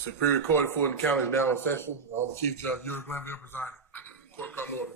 Superior Court of Fulton County is now in session. Chief Judge Ural Glanville presiding. Court come to order.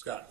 Scott.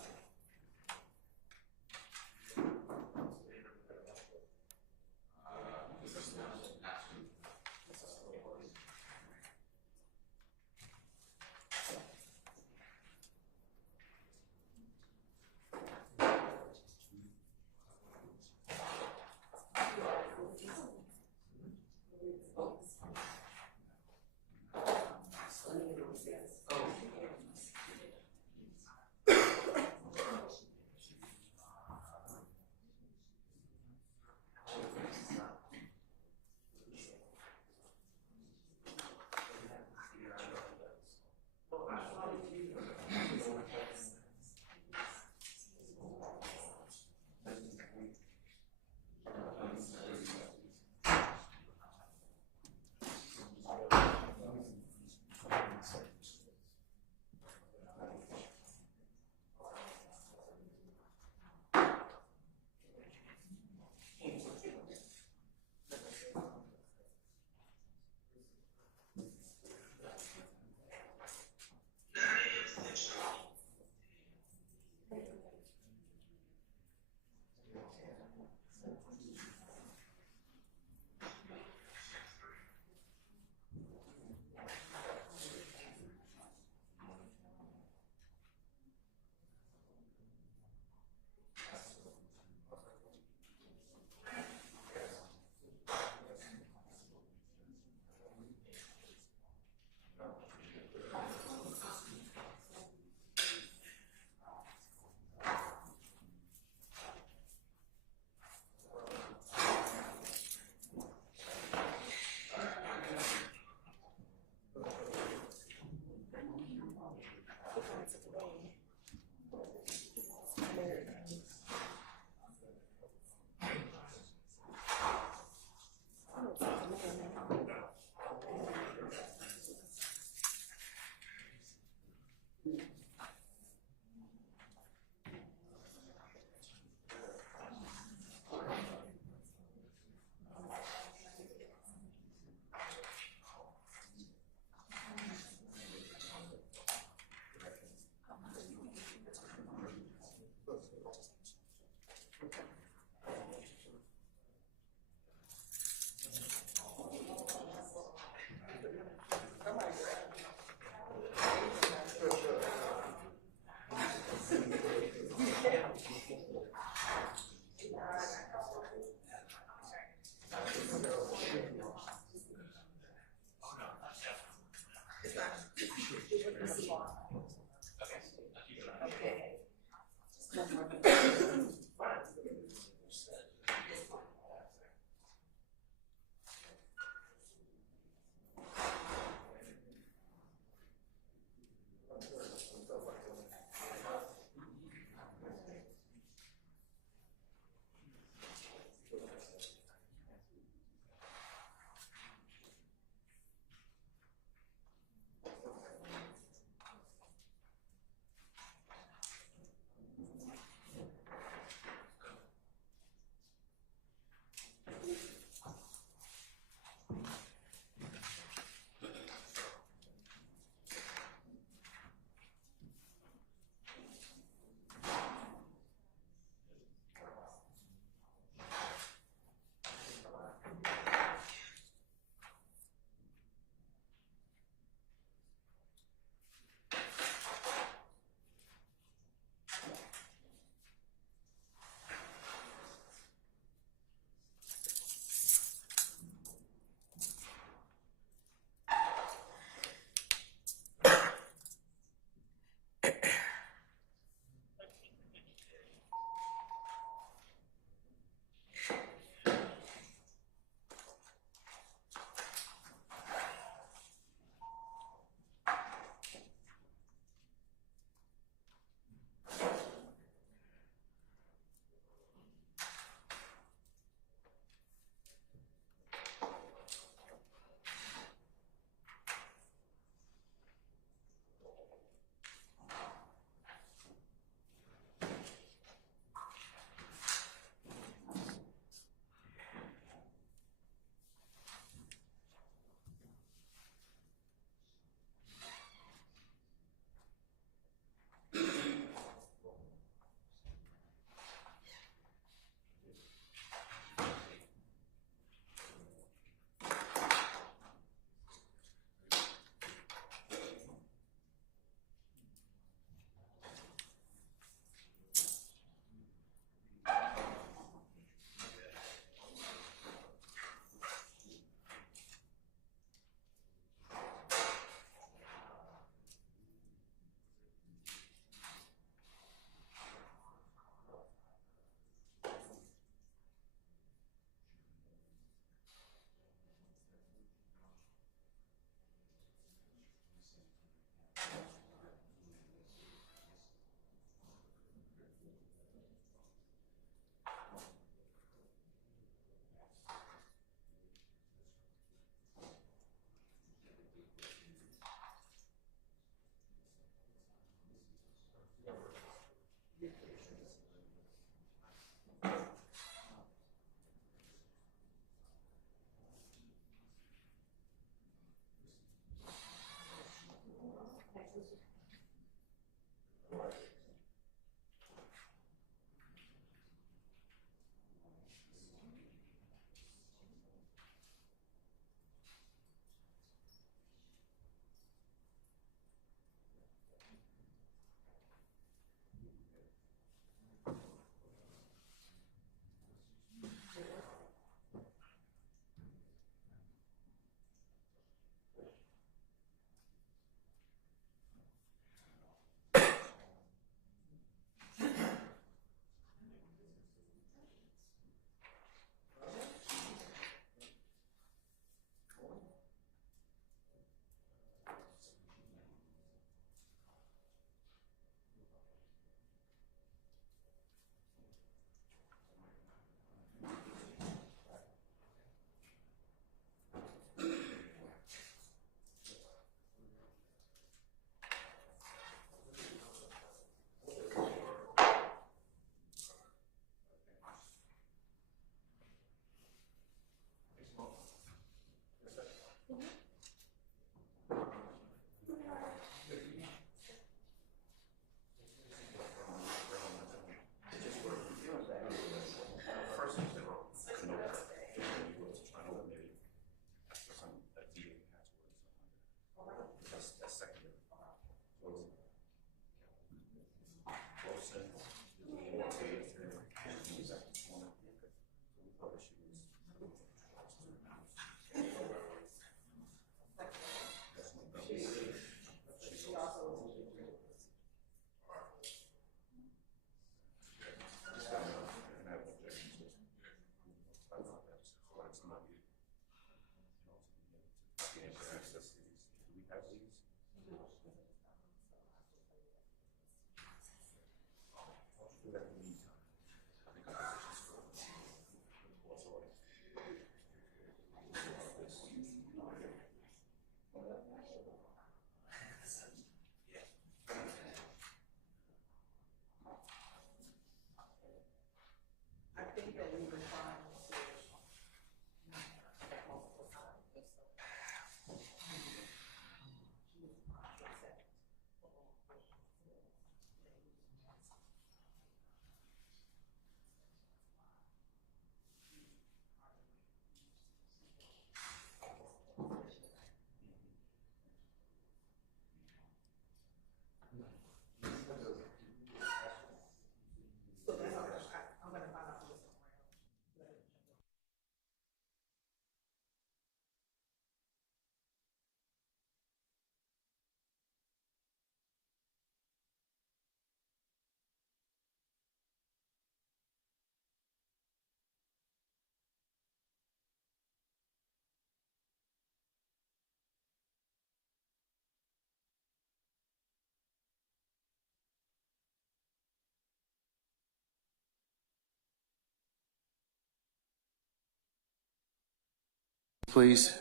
Please.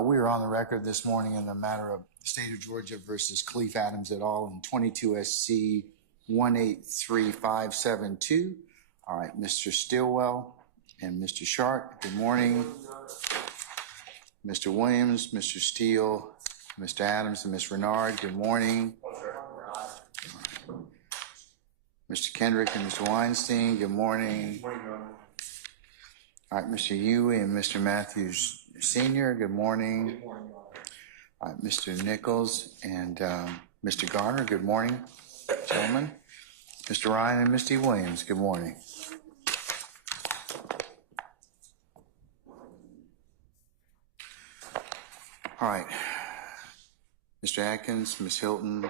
We are on the record this morning in the matter of State of Georgia versus Khalif Adams et al. In 22 SC 183572. All right, Mr. Stillwell and Mr. Sharp, good morning. Mr. Williams, Mr. Steele, Mr. Adams, and Ms. Renard, good morning. Mr. Kendrick and Mr. Weinstein, good morning. All right, Mr. Yu and Mr. Matthews Sr., good morning. Good morning. All right, Mr. Nichols and Mr. Garner, good morning, gentlemen. Mr. Ryan and Misty Williams, good morning. All right, Mr. Atkins, Ms. Hilton,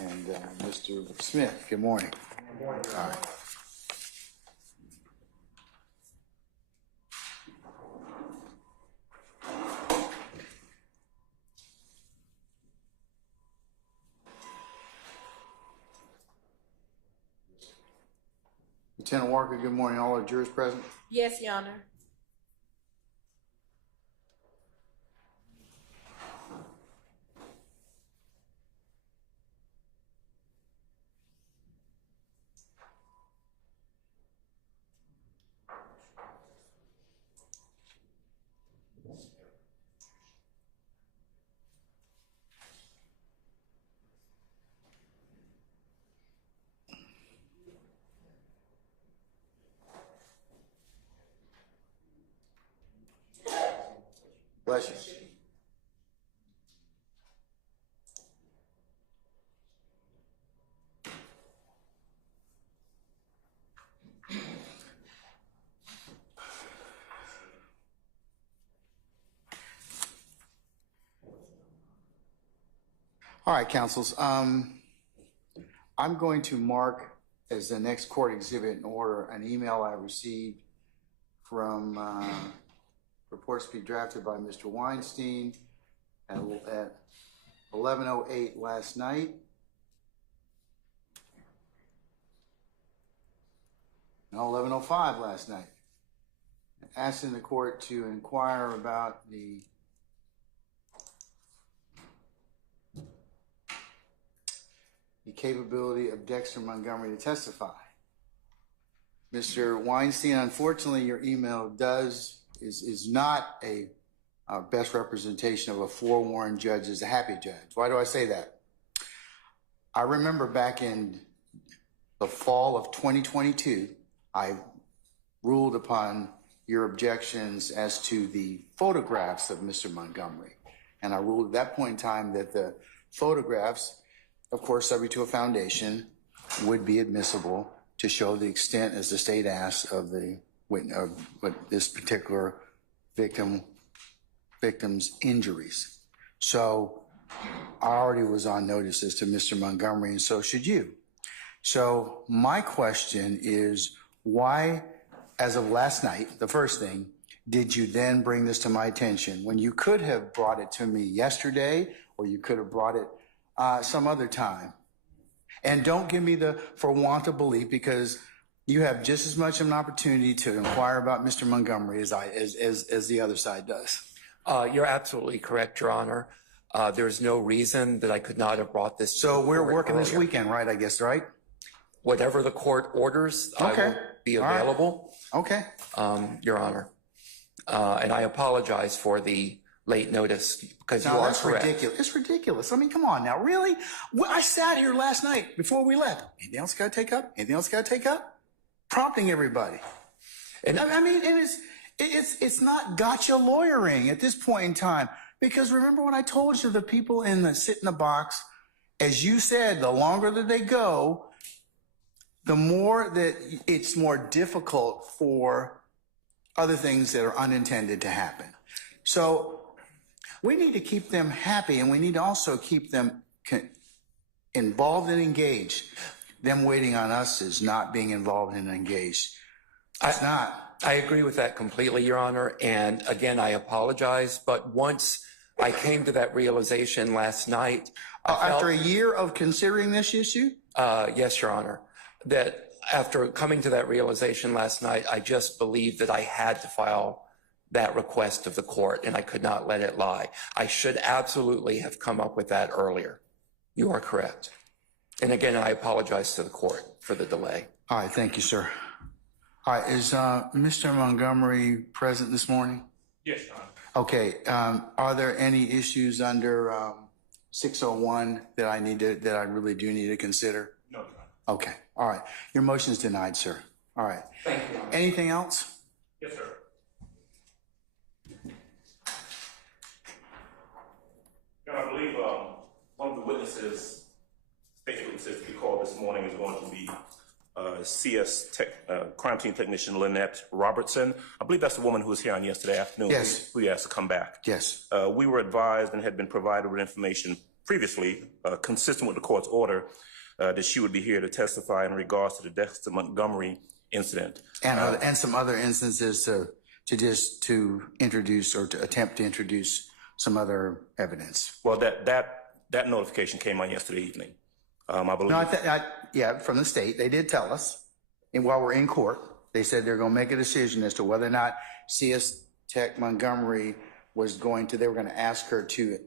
and Mr. Smith, good morning. Good morning. All right. Lieutenant Walker, good morning. All our jurors present? Yes, Your Honor. Bless you. All right, counsels. I'm going to mark as the next court exhibit in order an email I received from reports to be drafted by Mr. Weinstein at 11:08 last night. No, 11:05 last night. Asking the court to inquire about the capability of Dexter Montgomery to testify. Mr. Weinstein, unfortunately, your email is not a best representation of a forewarned judge as a happy judge. Why do I say that? I remember back in the fall of 2022, I ruled upon your objections as to the photographs of Mr. Montgomery. And I ruled at that point in time that the photographs, of course, subject to a foundation, would be admissible to show the extent, as the state asks, of the what this particular victim's injuries. So I already was on notice as to Mr. Montgomery, and so should you. So my question is, why, as of last night, the first thing, did you then bring this to my attention when you could have brought it to me yesterday, or you could have brought it some other time? And don't give me the for want of belief, because you have just as much of an opportunity to inquire about Mr. Montgomery as the other side does. You're absolutely correct, Your Honor. There's no reason that I could not have brought this. So we're working this weekend, right? I guess, right? Whatever the court orders, okay. I will be available. Right. Okay. Your Honor. And I apologize for the late notice, because you are correct. Ridiculous. It's ridiculous. I mean, come on now, really? I sat here last night before we left. Anything else got to take up? Anything else got to take up? Prompting everybody. And I mean, it's not gotcha lawyering at this point in time, because remember what I told you, the people sit in the box, as you said, the longer that they go, the more that it's more difficult for other things that are unintended to happen. So we need to keep them happy, and we need to also keep them involved and engaged. Them waiting on us is not being involved and engaged. It's not. I agree with that completely, Your Honor. And again, I apologize. But once I came to that realization last night. After a year of considering this issue? Yes, Your Honor. That after coming to that realization last night, I just believed that I had to file that request of the court, and I could not let it lie. I should absolutely have come up with that earlier. You are correct. And again, I apologize to the court for the delay. All right, thank you, sir. All right, is Mr. Montgomery present this morning? Yes, Your Honor. Okay, are there any issues under 601 that I really do need to consider? No, Your Honor. Okay, all right. Your motion is denied, sir. All right. Thank you. Anything else? Yes, sir. Your Honor, I believe one of the witnesses, state witnesses to be called this morning is going to be crime team technician Lynette Robertson. I believe that's the woman who was here on yesterday afternoon. Yes. Who asked to come back. Yes. We were advised and had been provided with information previously, consistent with the court's order, that she would be here to testify in regards to the Dexter Montgomery incident. And some other instances to introduce or to attempt to introduce some other evidence. Well, that notification came on yesterday evening. I believe. No, yeah, from the state, they did tell us, and while we're in court, they said they're going to make a decision as to whether or not CS Tech Montgomery they were going to ask her to,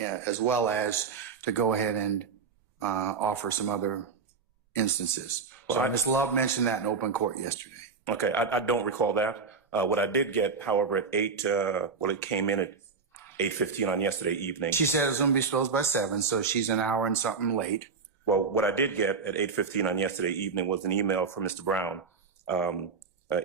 as well as to go ahead and offer some other instances. So Ms. Love mentioned that in open court yesterday. Okay, I don't recall that. What I did get, however, at it came in at 8:15 on yesterday evening. She said it was going to be disposed by 7, so she's an hour and something late. Well, what I did get at 8:15 on yesterday evening was an email from Mr. Brown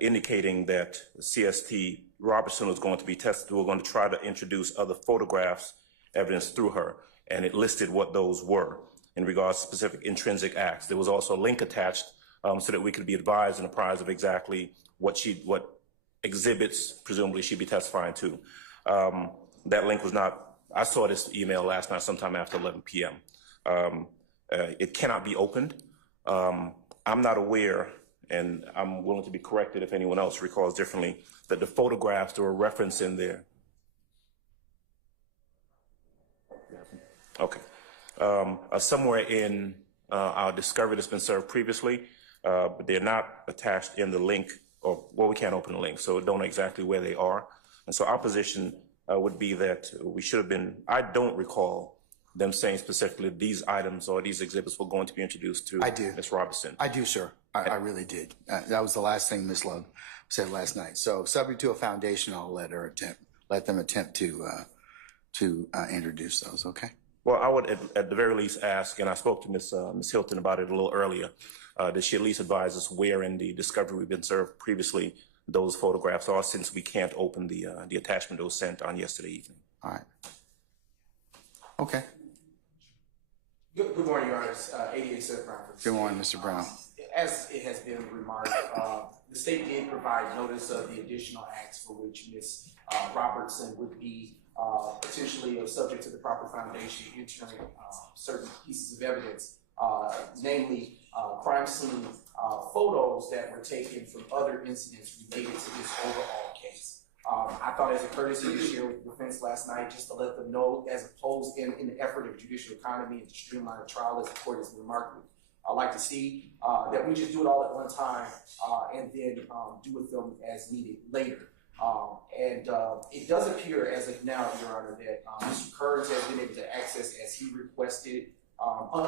indicating that CST Robertson was going to be tested. We were going to try to introduce other photographs, evidence through her, and it listed what those were in regards to specific intrinsic acts. There was also a link attached so that we could be advised and apprised of exactly what exhibits presumably she'd be testifying to. That link was not, I saw this email last night sometime after 11 p.m. It cannot be opened. I'm not aware, and I'm willing to be corrected if anyone else recalls differently, that the photographs that were referenced in there. Okay. Somewhere in our discovery that's been served previously, but they're not attached in the link, we can't open the link, so don't know exactly where they are. And so our position would be that we should have been, I don't recall them saying specifically these items or these exhibits were going to be introduced to Ms. Robertson. I do, sir. I really did. That was the last thing Ms. Love said last night. So subject to a foundation, I'll let them attempt to introduce those, okay? Well, I would at the very least ask, and I spoke to Ms. Hilton about it a little earlier, that she at least advise us where in the discovery we've been served previously those photographs are, since we can't open the attachment that was sent on yesterday evening. All right. Okay. Good morning, Your Honors. 88 Seth Brown. Good morning, Mr. Brown. As it has been remarked, the state did provide notice of the additional acts for which Ms. Robertson would be potentially subject to the proper foundation, entering certain pieces of evidence, namely crime scene photos that were taken from other incidents related to this overall case. I thought as a courtesy to share with the defense last night, just to let them know, as opposed in the effort of judicial economy and to streamline the trial, as the court has remarked, I'd like to see that we just do it all at one time and then do with them as needed later. It does appear as of now, Your Honor, that Mr. Kearns has been able to access as he requested.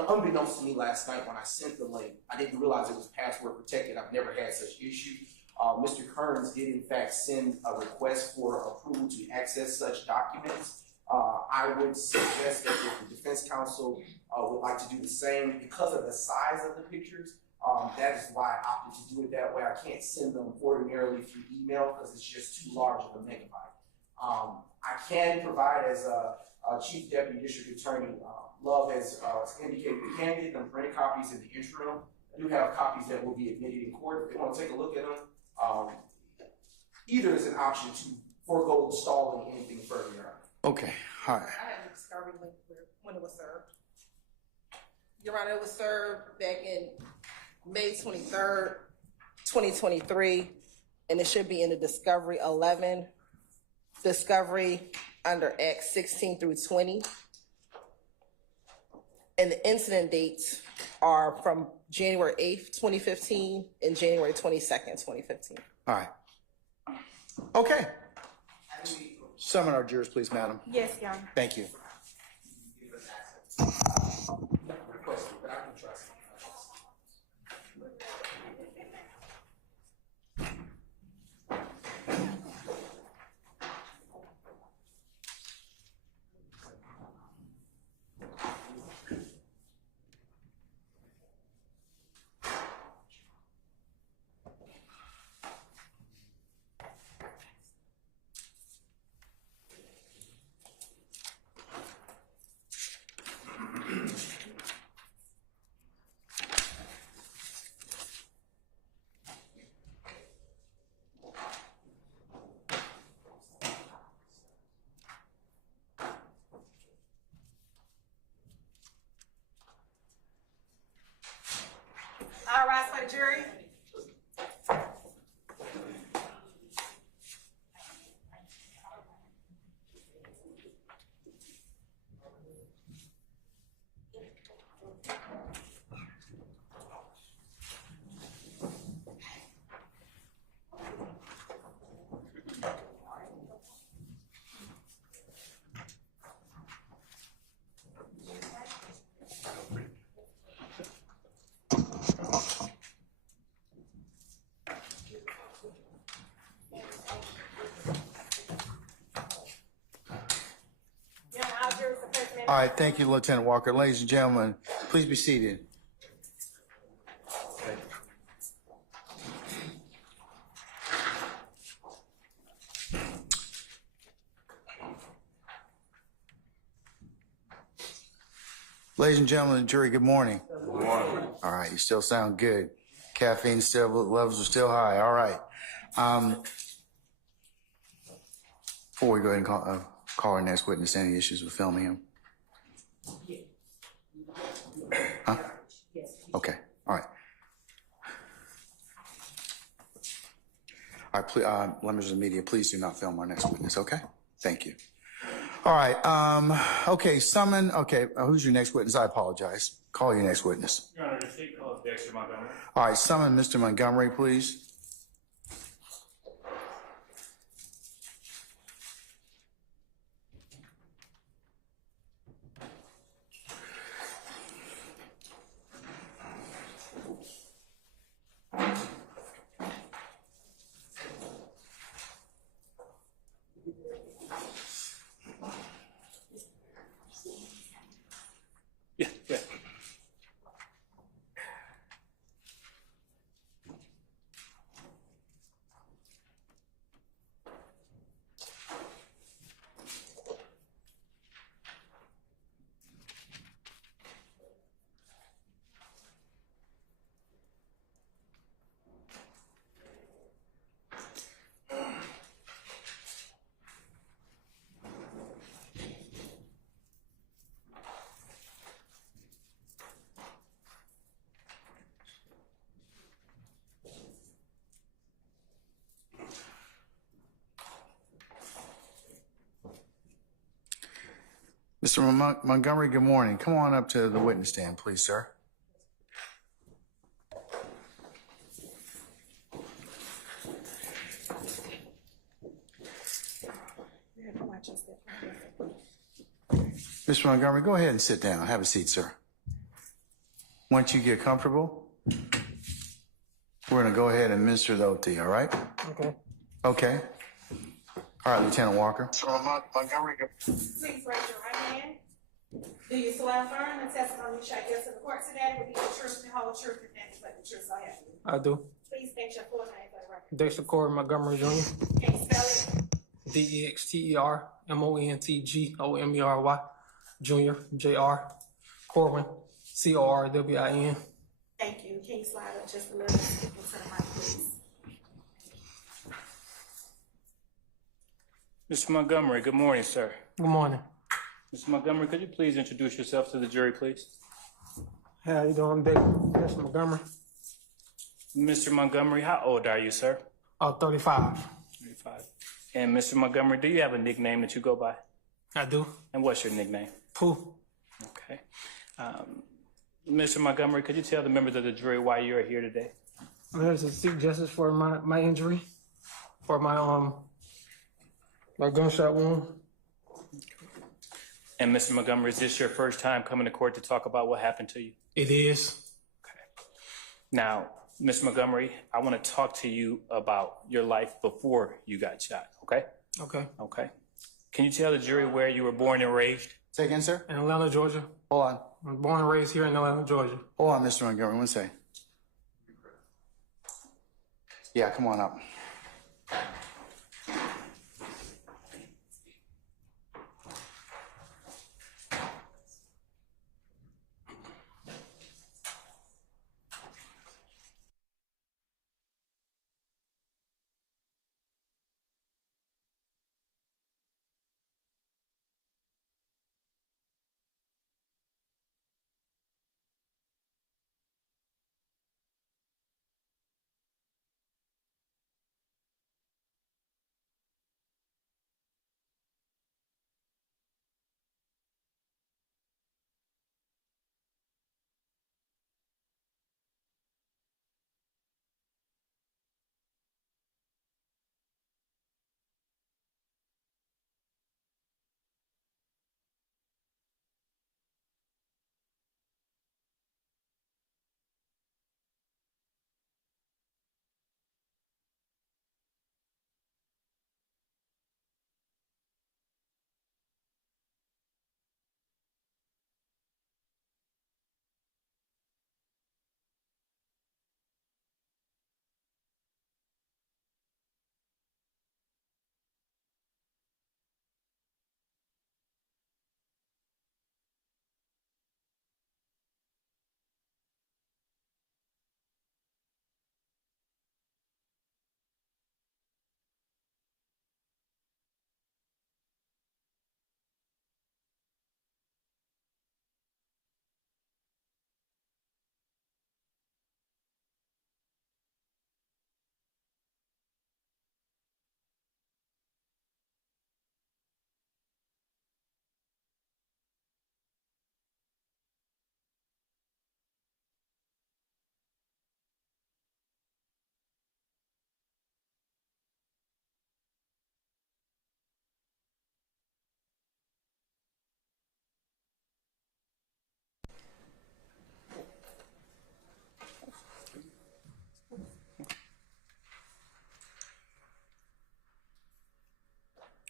Unbeknownst to me last night when I sent the link, I didn't realize it was password protected. I've never had such issue. Mr. Kearns did in fact send a request for approval to access such documents. I would suggest that if the defense counsel would like to do the same, because of the size of the pictures, that is why I opted to do it that way. I can't send them ordinarily through email because it's just too large of a megabyte. I can provide, as Chief Deputy District Attorney Love has indicated, we can get them printed copies in the interim. I do have copies that will be admitted in court. If they want to take a look at them, either is an option to forego stalling anything further. Okay, all right. I had the discovery link when it was served. Your Honor, it was served back in May 23rd, 2023, and it should be in the Discovery 11, Discovery under Acts 16 through 20. And the incident dates are from January 8th, 2015 and January 22nd, 2015. All right. Okay. Summon our jurors, please, madam. Yes, Your Honor. Thank you. Requested, but I can trust him. All rise for the jury. All right, thank you, Lieutenant Walker. Ladies and gentlemen, please be seated. Ladies and gentlemen of the jury, good morning. Good morning. All right, you still sound good. Caffeine levels are still high. All right. Before we go ahead and call our next witness, any issues with filming him? Huh? Okay. All right. All right, members of the media, please do not film our next witness, okay? Thank you. All right, okay, summon, okay, who's your next witness? I apologize. Call your next witness. Your Honor, the state calls Dexter Montgomery. All right, summon Mr. Montgomery, please. Yeah, yeah. Mr. Montgomery, good morning. Come on up to the witness stand, please, sir. Mr. Montgomery, go ahead and sit down. Have a seat, sir. Once you get comfortable, we're going to go ahead and administer the oath to you, all right? Okay. Okay. All right, Lieutenant Walker. Montgomery. Please raise your right hand. Do you swear affirm the testimony you shall give to the court today will be the truth, the whole truth, and nothing but the truth, so help you? I do. Please state your full name for the record. Dexter Corey Montgomery Jr. Can you spell it? DEXTERMONTGOMERY Jr. JR Corwin CORWIN. Thank you. Can you slide up just a little bit to the mic, please? Mr. Montgomery, good morning, sir. Good morning. Mr. Montgomery, could you please introduce yourself to the jury, please? How you doing, Dexter Montgomery? Mr. Montgomery, how old are you, sir? 35. 35. And Mr. Montgomery, do you have a nickname that you go by? I do. And what's your nickname? Pooh. Okay. Mr. Montgomery, could you tell the members of the jury why you are here today? I'm here to seek justice for my injury, for my A gunshot wound. And Mr. Montgomery, is this your first time coming to court to talk about what happened to you? It is. Now, Ms. Montgomery, I want to talk to you about your life before you got shot, okay? Okay. Okay. Can you tell the jury where you were born and raised? Say again, sir? In Atlanta, Georgia. Hold on. I was born and raised here in Atlanta, Georgia. Hold on, Mr. Montgomery. One second. Yeah, come on up.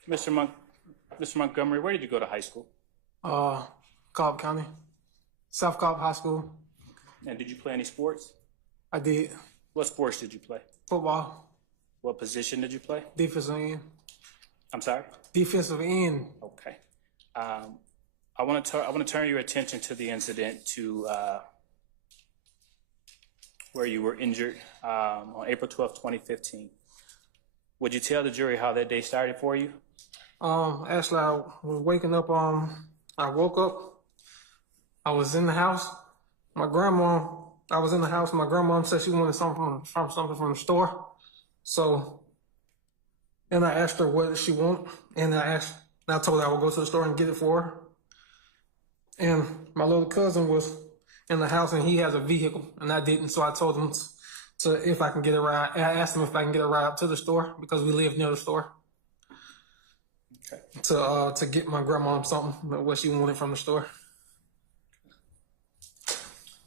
Mr. Montgomery, where did you go to high school? Cobb County. South Cobb High School. And did you play any sports? I did. What sports did you play? Football. What position did you play? Defensive end. I'm sorry? Defensive end. Okay. I want to turn your attention to the incident where you were injured on April 12th, 2015. Would you tell the jury how that day started for you? Actually, I was waking up. I woke up. I was in the house. I was in the house. My grandma said she wanted something from the store. So, and I asked her what she wanted, and I told her I would go to the store and get it for her. And my little cousin was in the house, and he has a vehicle, and I didn't. So I told him if I can get a ride. I asked him if I can get a ride up to the store because we live near the store. Okay. To get my grandma something, what she wanted from the store.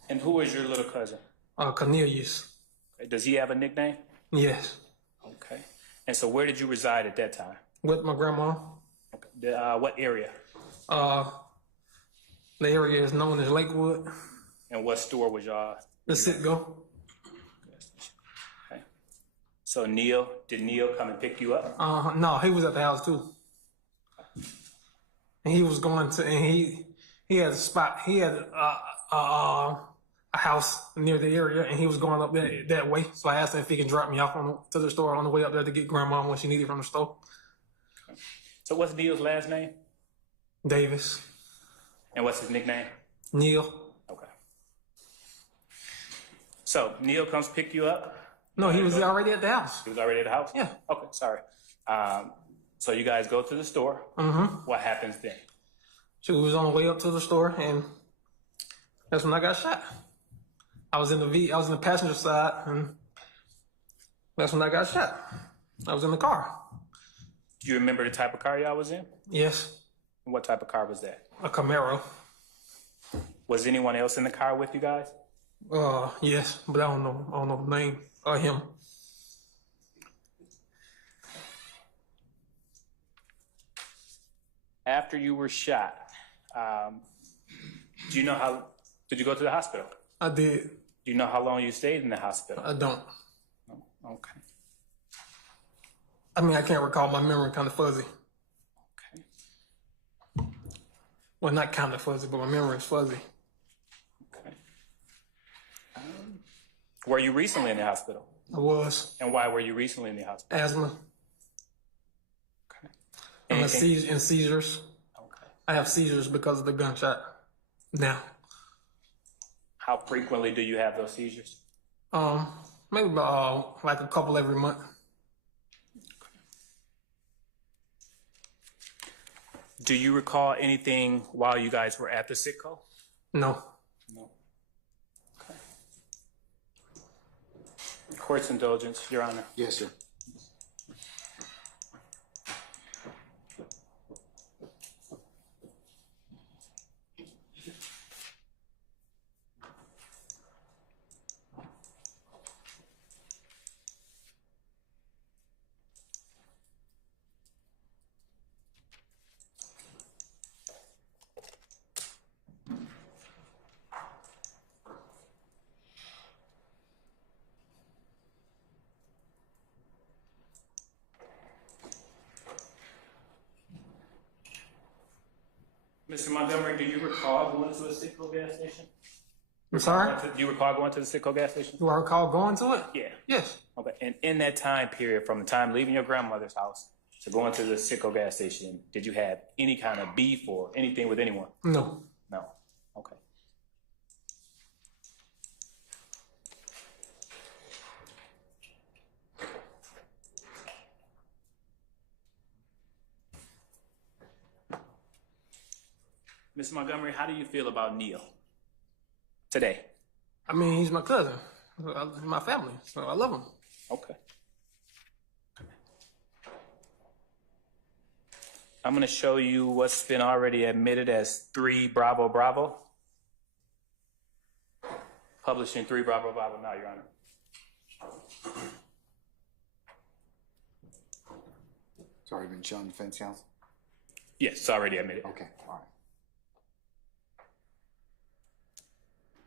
And who is your little cousin? Cornelius. Does he have a nickname? Yes. Okay. And so where did you reside at that time? With my grandma. Okay. What area? The area is known as Lakewood. And what store was y'all? The Citgo. Okay. So did Neil come and pick you up? No, he was at the house too. And he was going to, and he had a spot. He had a house near the area, and he was going up that way. So I asked him if he can drop me off to the store on the way up there to get grandma what she needed from the store. Okay. So what's Neil's last name? Davis. And what's his nickname? Neil. Okay. So Neil comes pick you up? No, he was already at the house. He was already at the house? Yeah. Okay, sorry. So you guys go to the store. Mm-hmm. What happens then? She was on the way up to the store, and that's when I got shot. I was in the passenger side, and that's when I got shot. I was in the car. Do you remember the type of car y'all was in? Yes, And what type of car was that? a Camaro. Was anyone else in the car with you guys? Yes, but I don't know the name of him. After you were shot, do you know how? Did you go to the hospital? I did. Do you know how long you stayed in the hospital? I don't. No? Okay. I mean, I can't recall. My memory kind of fuzzy. Okay. Well, not kind of fuzzy, but my memory is fuzzy. Okay. Were you recently in the hospital? I was. And why were you recently in the hospital? Asthma Okay. and Anything? seizures. Okay. I have seizures because of the gunshot. Now, How frequently do you have those seizures? maybe about like a couple every month. Do you recall anything while you guys were at the Sitco? No. No. Okay. Court's indulgence, Your Honor. Yes, sir. Mr. Montgomery, do you recall going to a Sitco gas station? I'm sorry? Do you recall going to the Sitco gas station? Do I recall going to it? Yeah. Yes. Okay. And in that time period, from the time leaving your grandmother's house to going to the Sitco gas station, did you have any kind of beef or anything with anyone? No. No. Okay. Mr. Montgomery, how do you feel about Neil today? I mean, he's my cousin. My family. So I love him. Okay. I'm going to show you what's been already admitted as 3 Bravo Bravo. Published in 3 Bravo Bravo now, Your Honor. It's already been shown, defense counsel? Yes, it's already admitted. Okay, all right.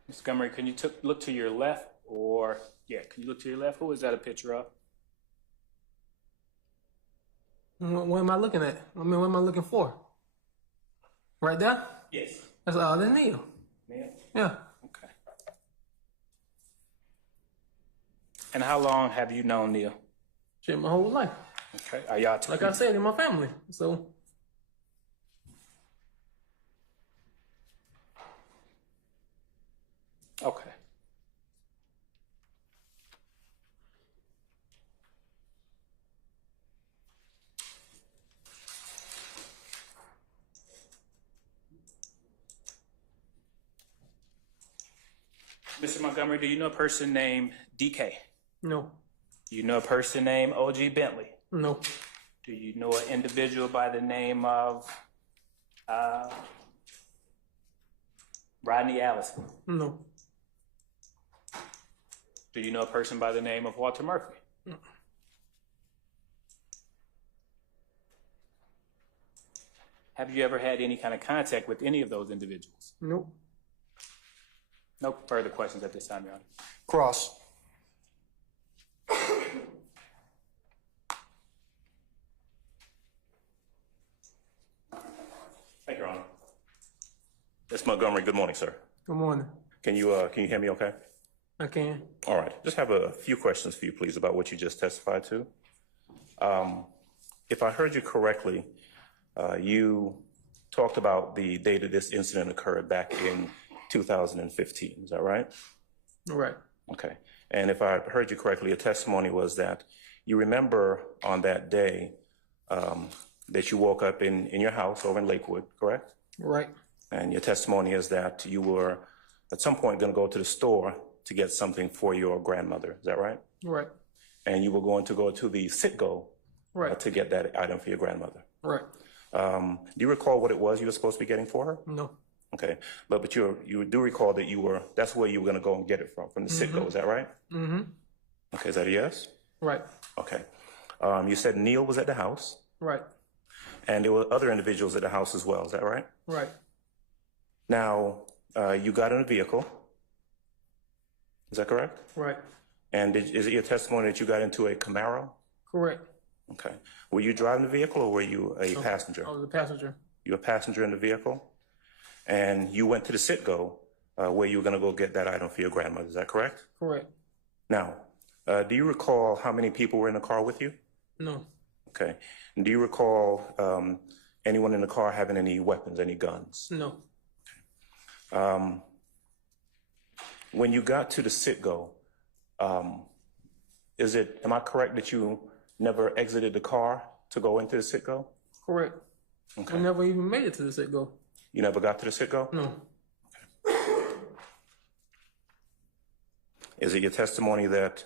Ms. Montgomery, can you look to your left or, can you look to your left? Who is that a picture of? What am I looking at? I mean, what am I looking for? Right there? Yes. That's Neil. Neil? Yeah. Okay. And how long have you known Neil? Shit, my whole life. Okay. Are y'all Like I said, in my family. So, Okay. Mr. Montgomery, do you know a person named DK? no. Do you know a person named OG Bentley? No. Do you know an individual by the name of Rodney Allison? No. Do you know a person by the name of Walter Murphy? No. Have you ever had any kind of contact with any of those individuals? Nope. No further questions at this time, Your Honor. Cross. Thank you, Your Honor. Ms. Montgomery, good morning, sir. Good morning. Can you hear me okay? I can. All right. Just have a few questions for you, please, about what you just testified to. If I heard you correctly, you talked about the day that this incident occurred back in 2015. Is that right? Right. Okay. And if I heard you correctly, your testimony was that you remember on that day that you woke up in your house over in Lakewood, correct? Right. And your testimony is that you were at some point going to go to the store to get something for your grandmother. Is that right? Right. And you were going to go to the Sitco Right. to get that item for your grandmother. Right. Do you recall what it was you were supposed to be getting for her? No. Okay, but you do recall that that's where you were going to go and get it from the Citgo, is that right? Mm-hmm. Okay, is that a yes? Right. Okay. You said Neil was at the house, Right. and there were other individuals at the house as well, is that right? Right. Now, you got in a vehicle, is that correct? Right. And is it your testimony that you got into a Camaro? Correct. Okay. Were you driving the vehicle or were you a passenger? I was a passenger. You were a passenger in the vehicle? And you went to the Citgo where you were going to go get that item for your grandmother, is that correct? Correct. Now, do you recall how many people were in the car with you? No. Okay. And do you recall anyone in the car having any weapons, any guns? No. When you got to the Citgo, am I correct that you never exited the car to go into the Citgo? Correct. Okay. We never even made it to the Citgo. You never got to the Citgo? No. Is it your testimony that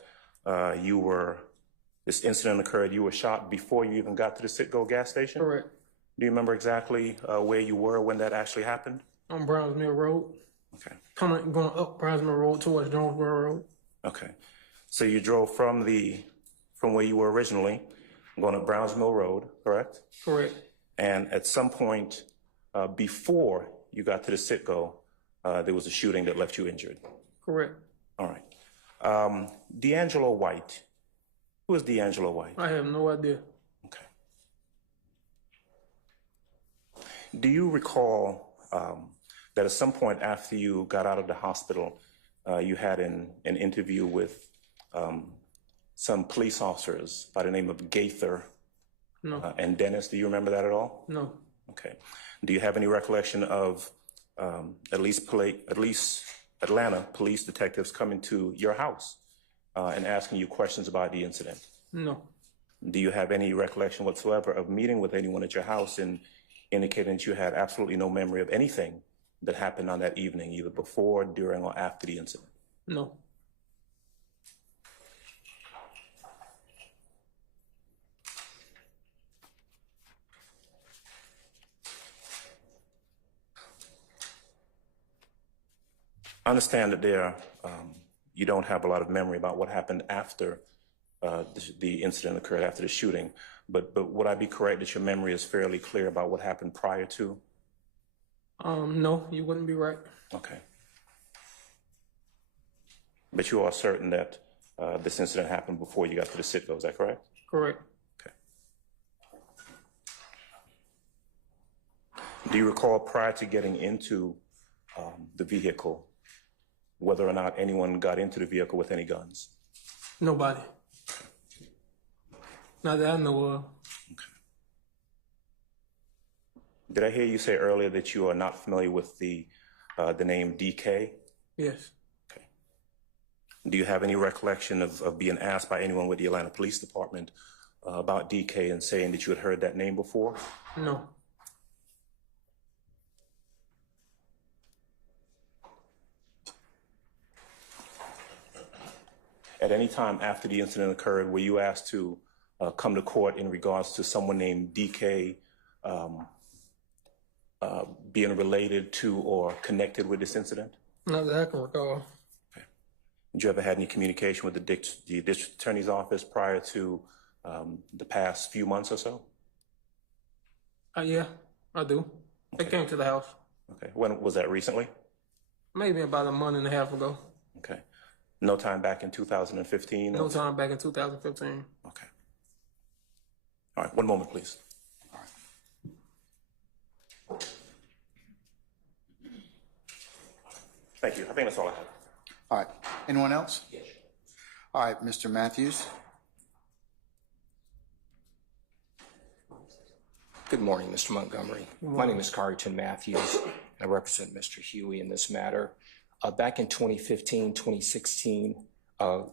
this incident occurred, you were shot before you even got to the Citgo gas station? Correct. Do you remember exactly where you were when that actually happened? On Browns Mill Road. Okay. Going up Browns Mill Road towards Jonesboro Road. Okay. So you drove from where you were originally, going up Browns Mill Road, correct? Correct. And at some point before you got to the Citgo, there was a shooting that left you injured. Correct. All right. D'Angelo White. Who is D'Angelo White? I have no idea. Okay. Do you recall that at some point after you got out of the hospital, you had an interview with some police officers by the name of Gaither and Dennis? Do you remember that at all? No. Okay. Do you have any recollection of at least Atlanta police detectives coming to your house and asking you questions about the incident? No. Do you have any recollection whatsoever of meeting with anyone at your house and indicating that you had absolutely no memory of anything that happened on that evening, either before, during, or after the incident? No. I understand that you don't have a lot of memory about what happened after the incident occurred, after the shooting, but would I be correct that your memory is fairly clear about what happened prior to? No, you wouldn't be right. Okay. But you are certain that this incident happened before you got to the Citgo, is that correct? Correct. Okay. Do you recall prior to getting into the vehicle, whether or not anyone got into the vehicle with any guns? Nobody. Not that I know of. Okay. Did I hear you say earlier that you are not familiar with the name DK? Yes. Okay. Do you have any recollection of being asked by anyone with the Atlanta Police Department about DK and saying that you had heard that name before? No. At any time after the incident occurred, were you asked to come to court in regards to someone named DK being related to or connected with this incident? Not that I can recall. Okay. Did you ever have any communication with the district attorney's office prior to the past few months or so? Yeah, I do. They came to the house. Okay. When was that, recently? Maybe about a month and a half ago. Okay. No time back in 2015? No time back in 2015. Okay. All right, one moment, please. All right. Thank you. I think that's all I have. All right. Anyone else? Yes. All right, Mr. Matthews. Good morning, Mr. Montgomery. My name is Carrington Matthews. I represent Mr. Huey in this matter. Back in 2015, 2016,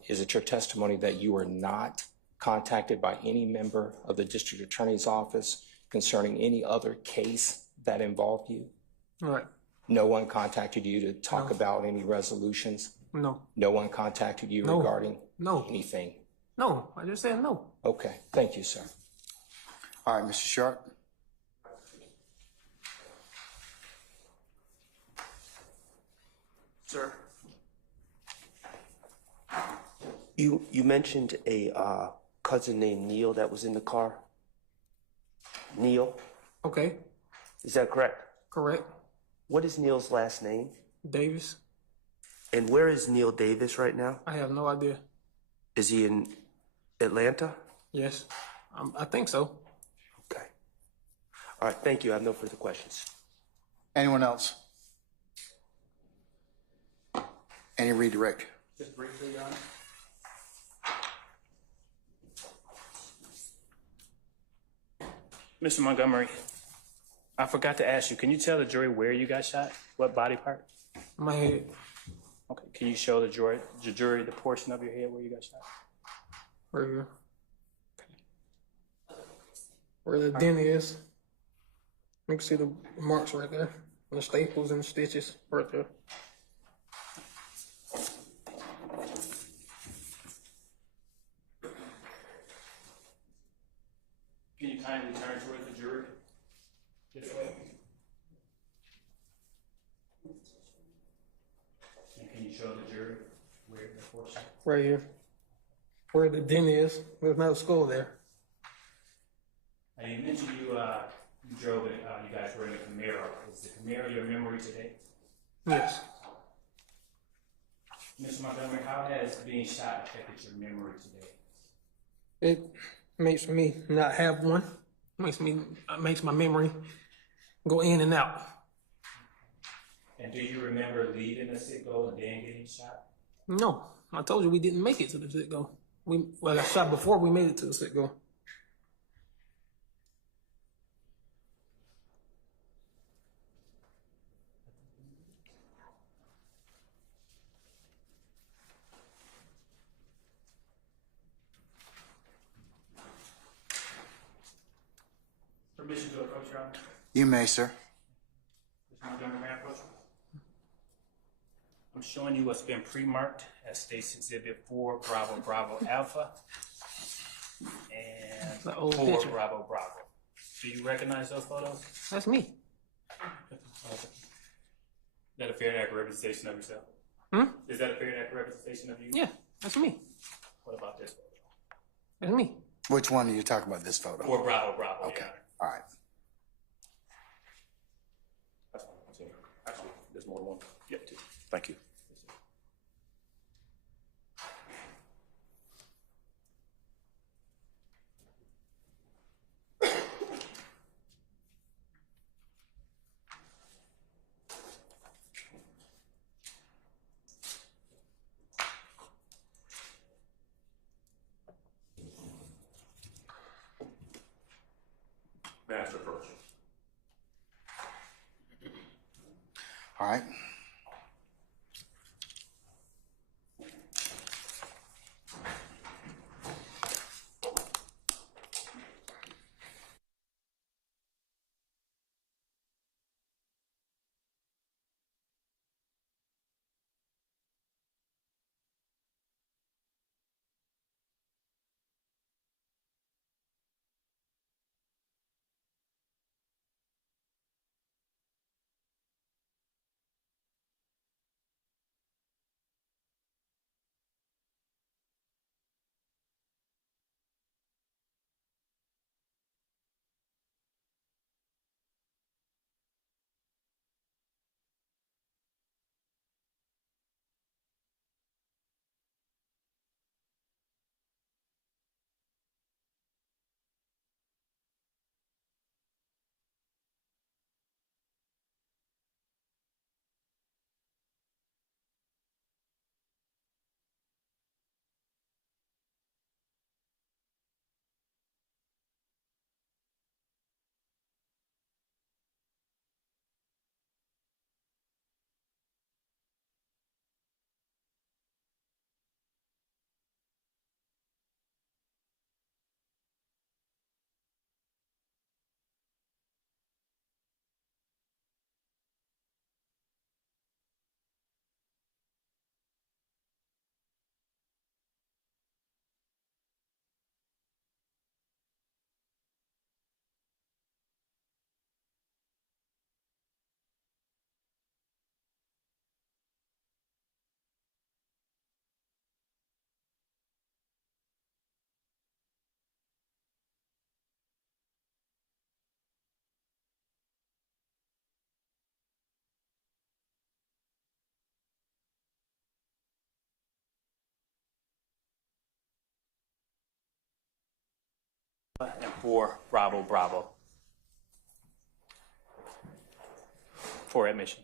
is it your testimony that you were not contacted by any member of the district attorney's office concerning any other case that involved you? Right. No one contacted you to talk about any resolutions? No. No one contacted you regarding No. anything? No. I just said no. Okay. Thank you, sir. All right, Mr. Sharp. Sir, you mentioned a cousin named Neil that was in the car. Neil, Okay, is that correct? correct. What is Neil's last name? Davis. And where is Neil Davis right now? I have no idea. Is he in Atlanta? Yes, I think so. Okay. All right, thank you. I have no further questions. Anyone else? Any redirect? Just briefly, Your Honor. Mr. Montgomery, I forgot to ask you, can you tell the jury where you got shot? What body part? My head. Okay, can you show the jury the portion of your head where you got shot? Right here. Where the dent is. You can see the marks right there. And the staples and the stitches right there. Can you kindly turn toward the jury? This way. And can you show the jury where the portion? Right here. Where the dent is. There's no skull there. And you mentioned you drove it, you guys were in a Camaro. Is the Camaro your memory today? Yes. Mr. Montgomery, how has being shot affected your memory today? It makes me not have one. Makes my memory go in and out. And do you remember leaving the sit-go and then getting shot? No, I told you we didn't make it to the sit-go. We got shot before we made it to the sit-go. Permission to approach, Your Honor? You may, sir. Mr. Montgomery, may I approach? I'm showing you what's been pre-marked as State's Exhibit 4 Bravo Bravo Alpha and The old 4 picture. Bravo Bravo. Do you recognize those photos? That's me. Is that a fair and accurate representation of yourself? Is that a fair and accurate representation of you? Yeah, that's me. What about this photo? That's me. Which one are you talking about, this photo? 4 Bravo Bravo, Okay, Your Honor. all right. That's fine. That's it. Actually, there's more than one. Yep, two. Thank you. Master approach. All right. and 4 Bravo Bravo for admission.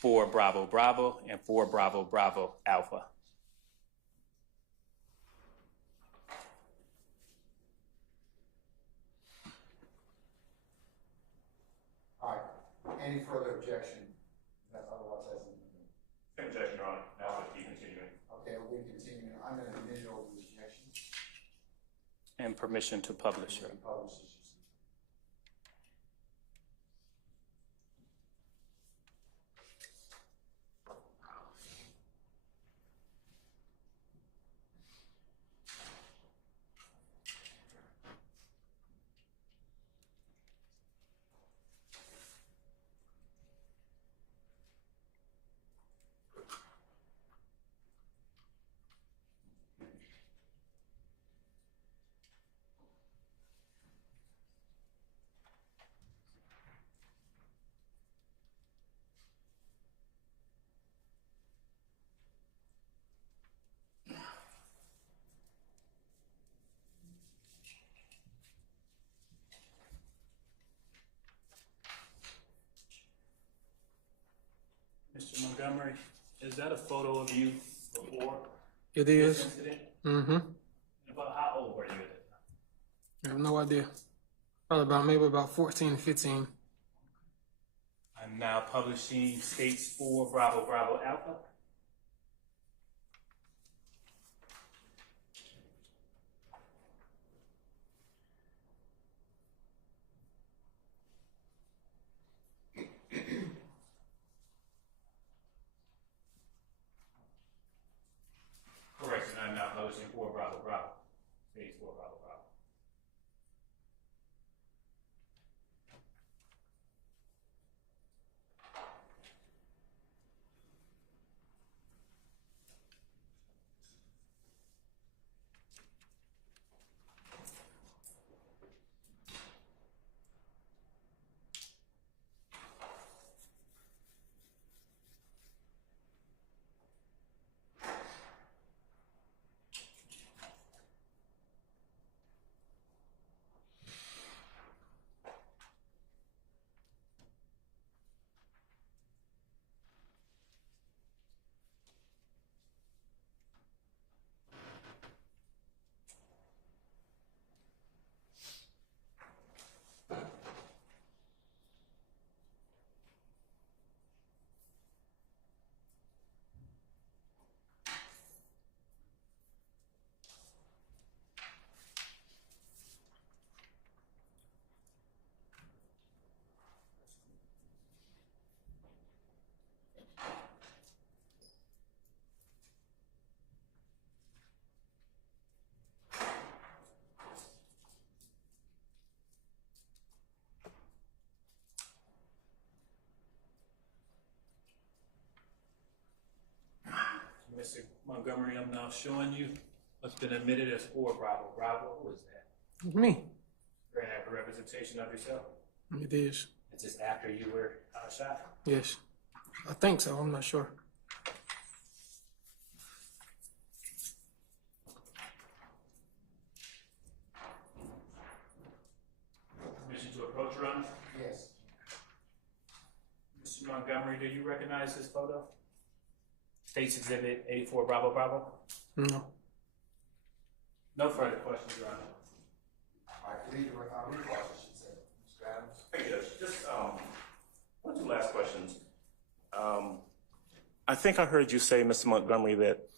4 Bravo Bravo and 4 Bravo Bravo Alpha. All right. Any further objection? That otherwise hasn't been. Objection, Your Honor. Now let's be continuing. Okay, we'll be continuing. I'm going to admit all the objections. And permission to publish, Your Honor. Publish this. Mr. Montgomery, is that a photo of you before It this is. incident? Mm-hmm. About how old were you at that time? I have no idea. Probably maybe about 14, 15. I'm now publishing states 4 Bravo Bravo Alpha. Correction, I'm now publishing 4 Bravo Bravo. States 4 Bravo Bravo. Mr. Montgomery, I'm now showing you what's been admitted as 4 Bravo Bravo. Who is that? Me. You're gonna have a representation of yourself. It is. Is this after you were shot? Yes. I think so. I'm not sure. Permission to approach, Your Honor? Yes. Mr. Montgomery, do you recognize this photo? States Exhibit 84 Bravo Bravo? No. No further questions, Your Honor. I believe I'll read what she said. Mr. Adams. Thank you, Judge. Just one or two last questions. I think I heard you say, Mr. Montgomery, that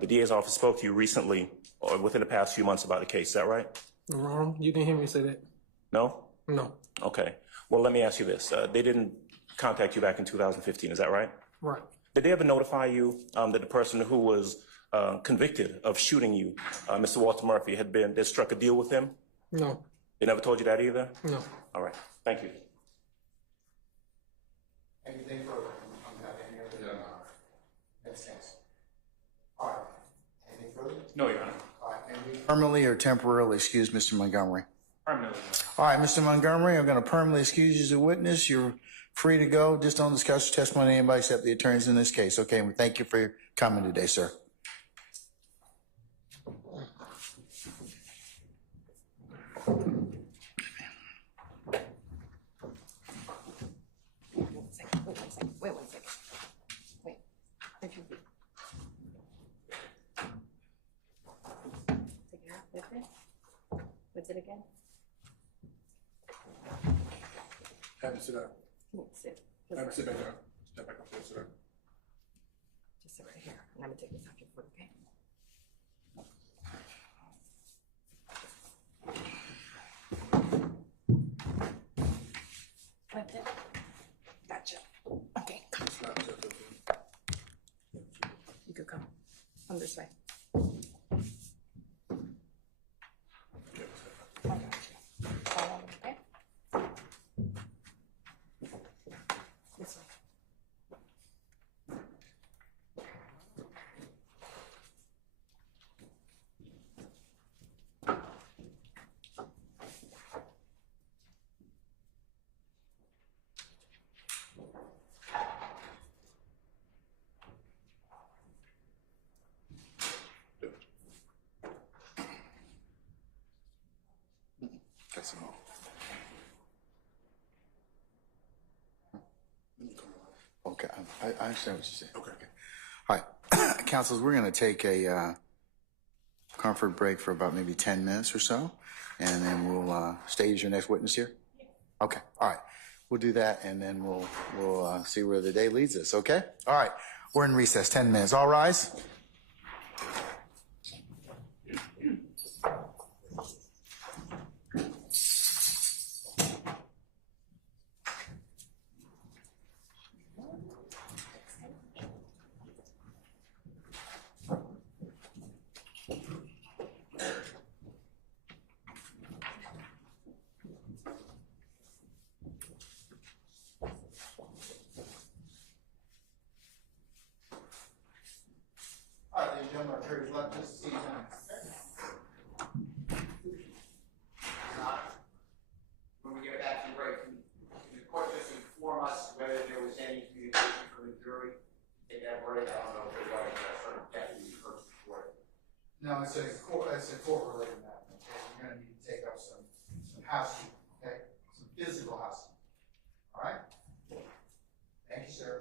the DA's office spoke to you recently or within the past few months about the case. Is that right? Wrong. You didn't hear me say that. No? No. Okay. Well, let me ask you this. They didn't contact you back in 2015. Is that right? Right. Did they ever notify you that the person who was convicted of shooting you, Mr. Walter Murphy, they struck a deal with him? No. They never told you that either? No. All right. Thank you. Anything further? Any other? Makes sense. All right. Anything further? No, Your Honor. All right. And we permanently or temporarily excuse Mr. Montgomery? Permanently. All right, Mr. Montgomery, I'm going to permanently excuse you as a witness. You're free to go. Just don't discuss testimony of anybody except the attorneys in this case. Okay, and thank you for your coming today, sir. Wait one second. Wait. If you take it out, lift it. Lift it again. Have him sit down. Sit. Have him sit back down. Step back up there, sit down. Just sit right here. And I'm gonna take this out your foot, okay? Lift it. Gotcha. Okay. You could come. Come this way. I got you. Follow me, okay? This way. That's all. Okay, I understand what you're saying. Okay. All right, councils, we're going to take a comfort break for about maybe 10 minutes or so, and then we'll stage your next witness here. Okay, all right. We'll do that, and then we'll see where the day leads us, okay? All right, we're in recess, 10 minutes. All rise. All right, ladies and gentlemen, our jury's left just to see you now. When we get back to the break, can the court just inform us whether there was any communication from the jury? Take that break, I don't know if there's like a certain deputy first report. No, it's a court-related matter, okay? We're gonna need to take up some housekeeping, okay? Some physical housekeeping, all right? Thank you, sir.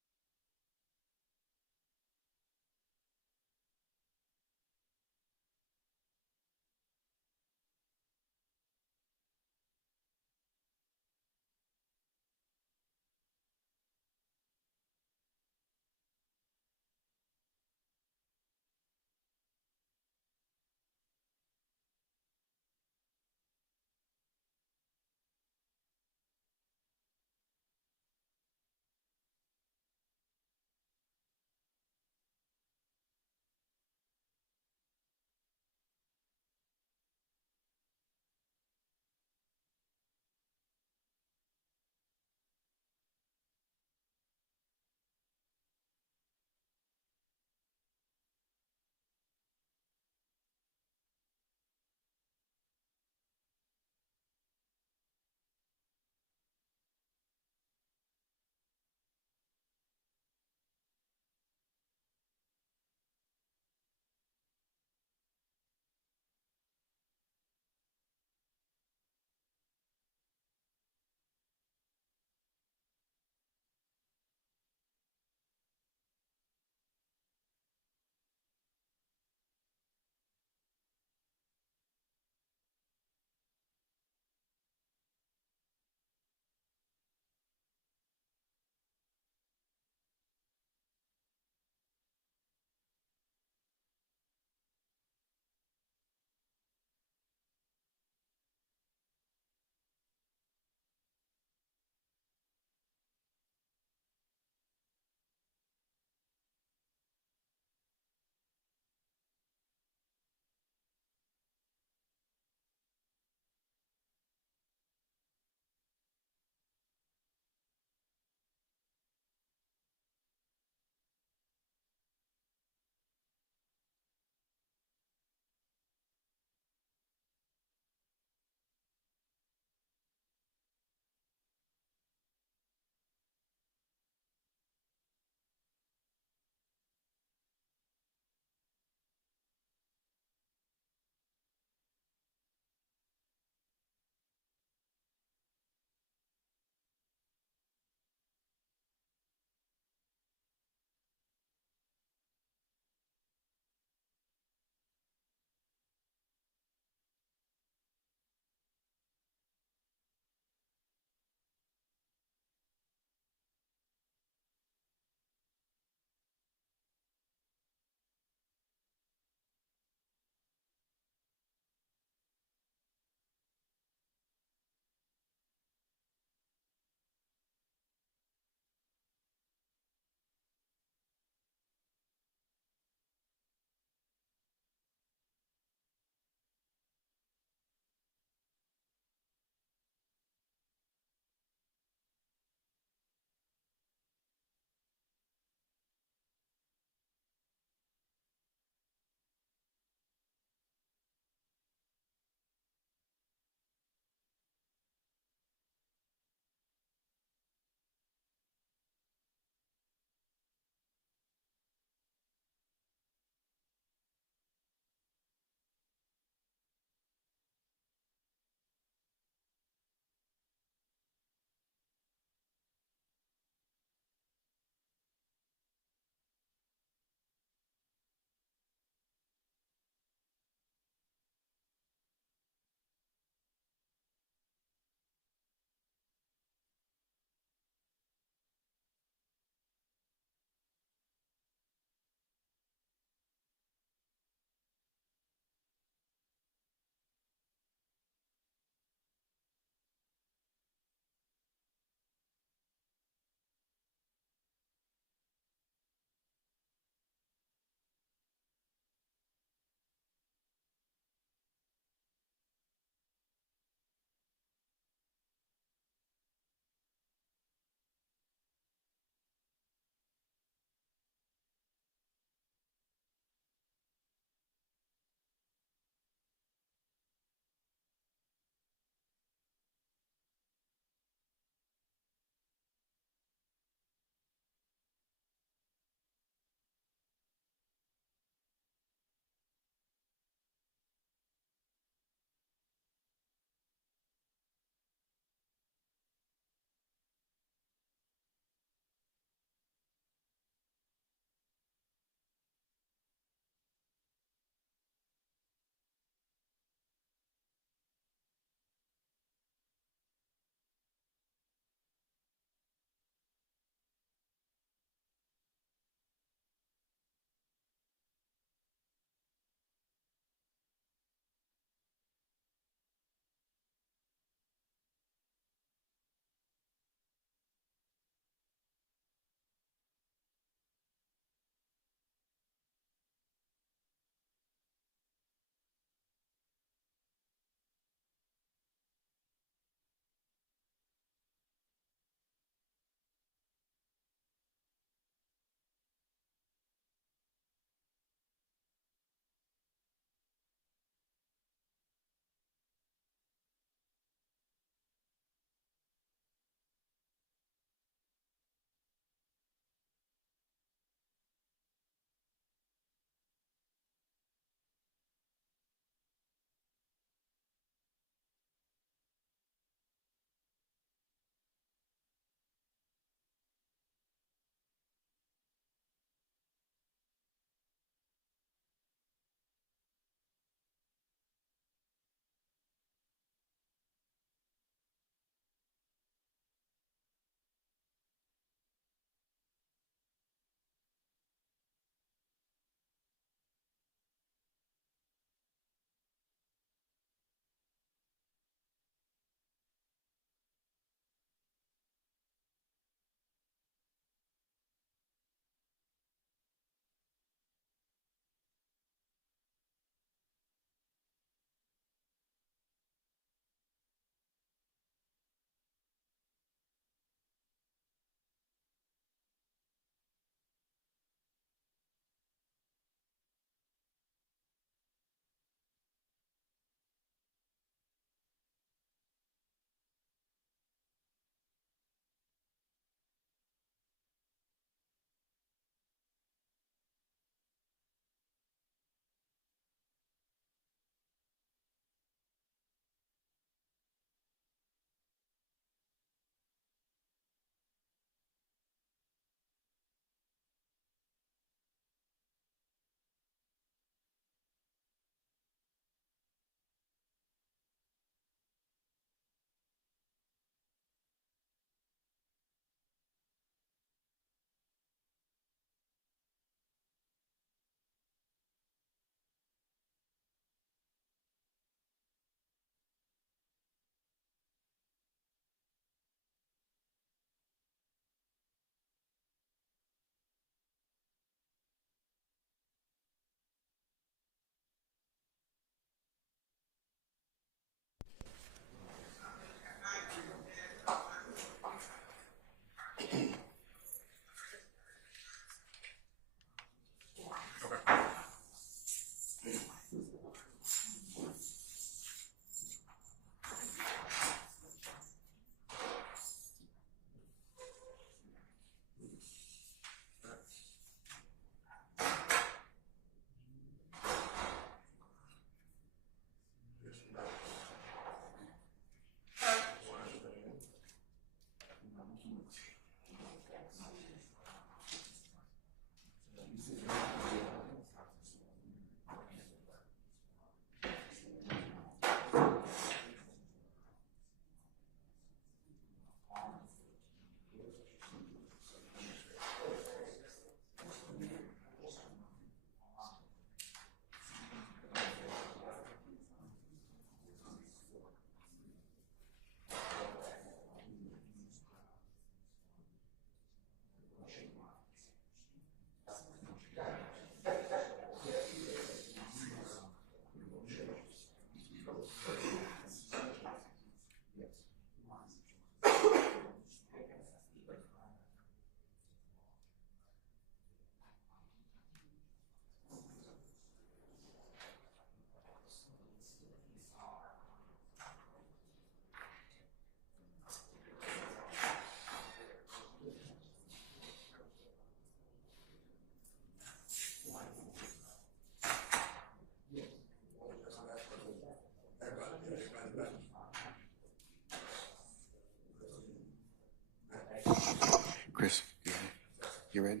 You ready?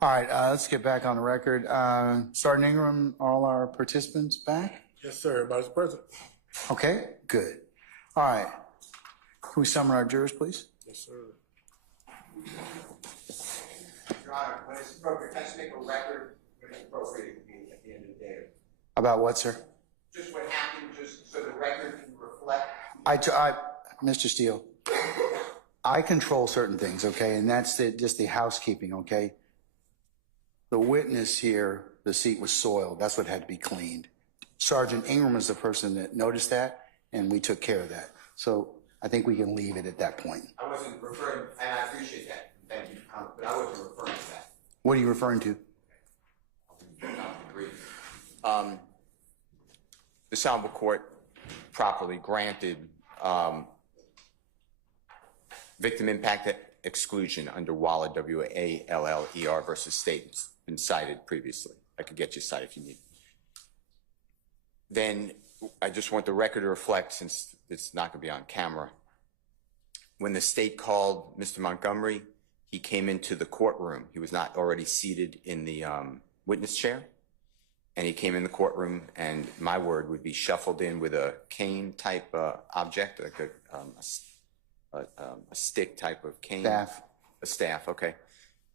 All right, let's get back on the record. Sergeant Ingram, all our participants back? Yes, sir. Everybody's present. Okay, good. All right. Can we summon our jurors, please? Yes, sir. Your Honor, when it's appropriate, can I just make a record when it's appropriate at the end of the day? About what, sir? Just what happened, just so the record can reflect. Mr. Steele, I control certain things, okay? And that's just the housekeeping, okay? The witness here, the seat was soiled. That's what had to be cleaned. Sergeant Ingram is the person that noticed that, and we took care of that. So I think we can leave it at that point. I wasn't referring, and I appreciate that. Thank you, but I wasn't referring to that. What are you referring to? The Honorable Court properly granted victim impact exclusion under WALLER, W-A-L-L-E-R versus state. It's been cited previously. I could get you cited if you need. Then I just want the record to reflect, since it's not going to be on camera, when the state called Mr. Montgomery, he came into the courtroom. He was not already seated in the witness chair. And he came in the courtroom, and my word would be shuffled in with a cane type object, like a stick type of cane. Staff. A staff, okay.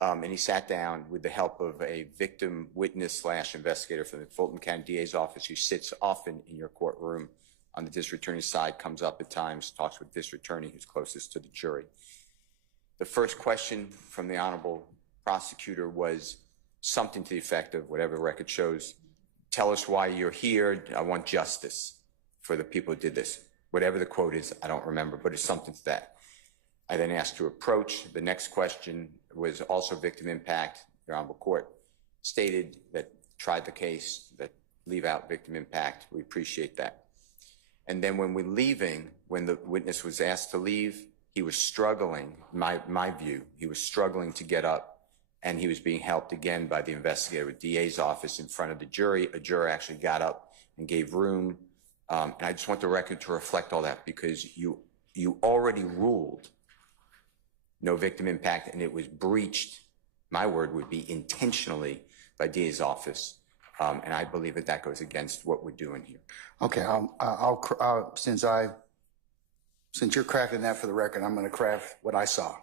And he sat down with the help of a victim witness / investigator from the Fulton County DA's office, who sits often in your courtroom on the district attorney's side, comes up at times, talks with the district attorney who's closest to the jury. The first question from the honorable prosecutor was something to the effect of, whatever the record shows, tell us why you're here. I want justice for the people who did this. Whatever the quote is, I don't remember, but it's something to that. I then asked to approach. The next question was also victim impact. Your Honorable Court stated that tried the case, that leave out victim impact. We appreciate that. And then when we're leaving, when the witness was asked to leave, he was struggling, my view, he was struggling to get up, and he was being helped again by the investigator with DA's office in front of the jury. A juror actually got up and gave room. And I just want the record to reflect all that, because you already ruled no victim impact, and it was breached, my word would be intentionally, by DA's office. And I believe that goes against what we're doing here. Okay, since you're crafting that for the record, I'm going to craft what I saw.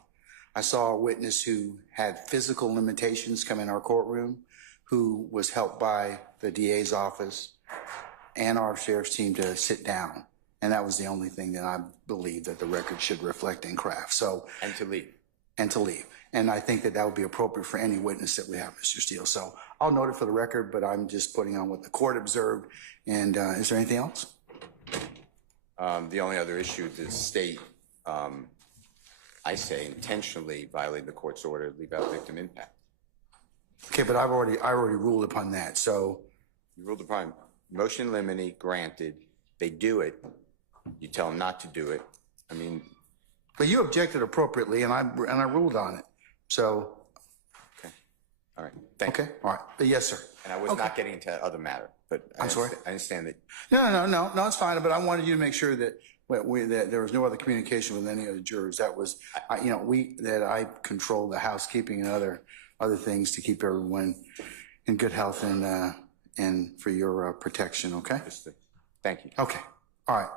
I saw a witness who had physical limitations come in our courtroom, who was helped by the DA's office and our sheriff's team to sit down. And that was the only thing that I believe that the record should reflect and craft. So, and to leave. And to leave. And I think that would be appropriate for any witness that we have, Mr. Steele. So I'll note it for the record, but I'm just putting on what the court observed. And is there anything else? The only other issue, the state, I say, intentionally violate the court's order, leave out victim impact. Okay, but I already ruled upon that. So you ruled upon motion in limine granted. They do it. You tell them not to do it. I mean, but you objected appropriately, and I ruled on it. So okay, all right, thank you. Okay, all right, yes, sir. And I was not getting into other matter, but I'm sorry. I understand that. No, it's fine. But I wanted you to make sure that that there was no other communication with any of the jurors. That was, that I control the housekeeping and other things to keep everyone in good health and for your protection. Okay. Thank you. Okay. All right.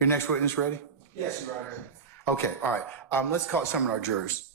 Your next witness ready? Yes, Your Honor. Okay. All right. Let's call some of our jurors.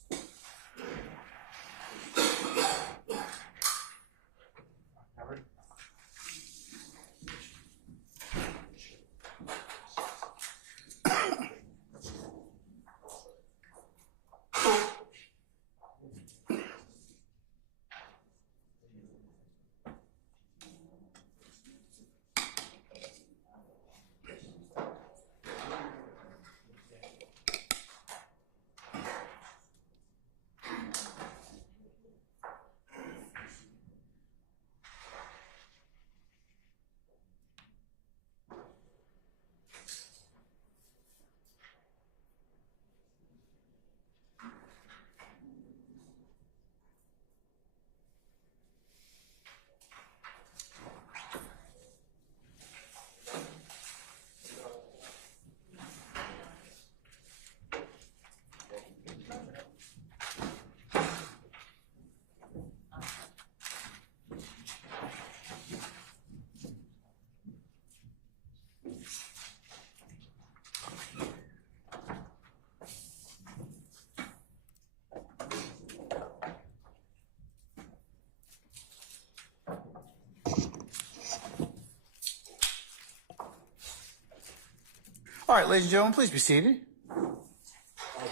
All right, ladies and gentlemen, please be seated.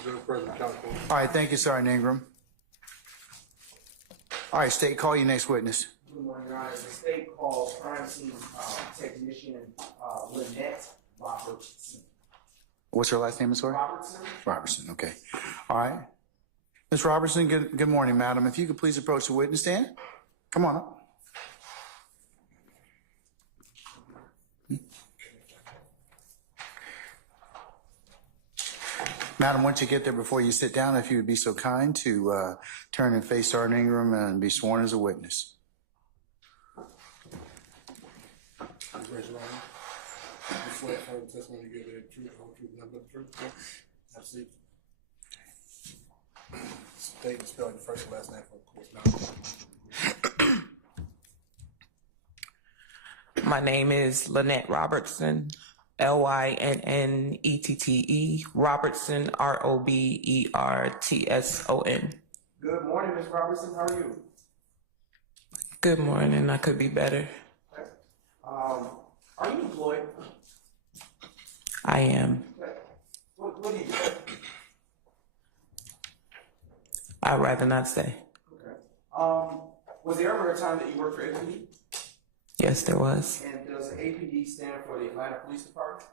Judge President, County Court. All right, thank you, Sergeant Ingram. All right, State, call your next witness. Good morning, Your Honor. The state calls crime scene technician Lynette Robertson. What's her last name, Ms. Sorry? Robertson? Robertson, okay. All right. Ms. Robertson, good morning, madam. If you could please approach the witness stand. Come on up. Madam, once you get there, before you sit down, if you would be so kind to turn and face Sergeant Ingram and be sworn as a witness. Please raise your right hand. You swear affirm the testimony you give the truth, the whole truth, and nothing but the truth. Have a seat. State and spell your first and last name for the court. My name is Lynette Robertson, Lynnette, Robertson, Robertson. Good morning, Ms. Robertson. How are you? Good morning. I could be better. Okay. Are you employed? I am. Okay. What do you do? I'd rather not say. Okay. Was there ever a time that you worked for APD? Yes, there was. And does APD stand for the Atlanta Police Department?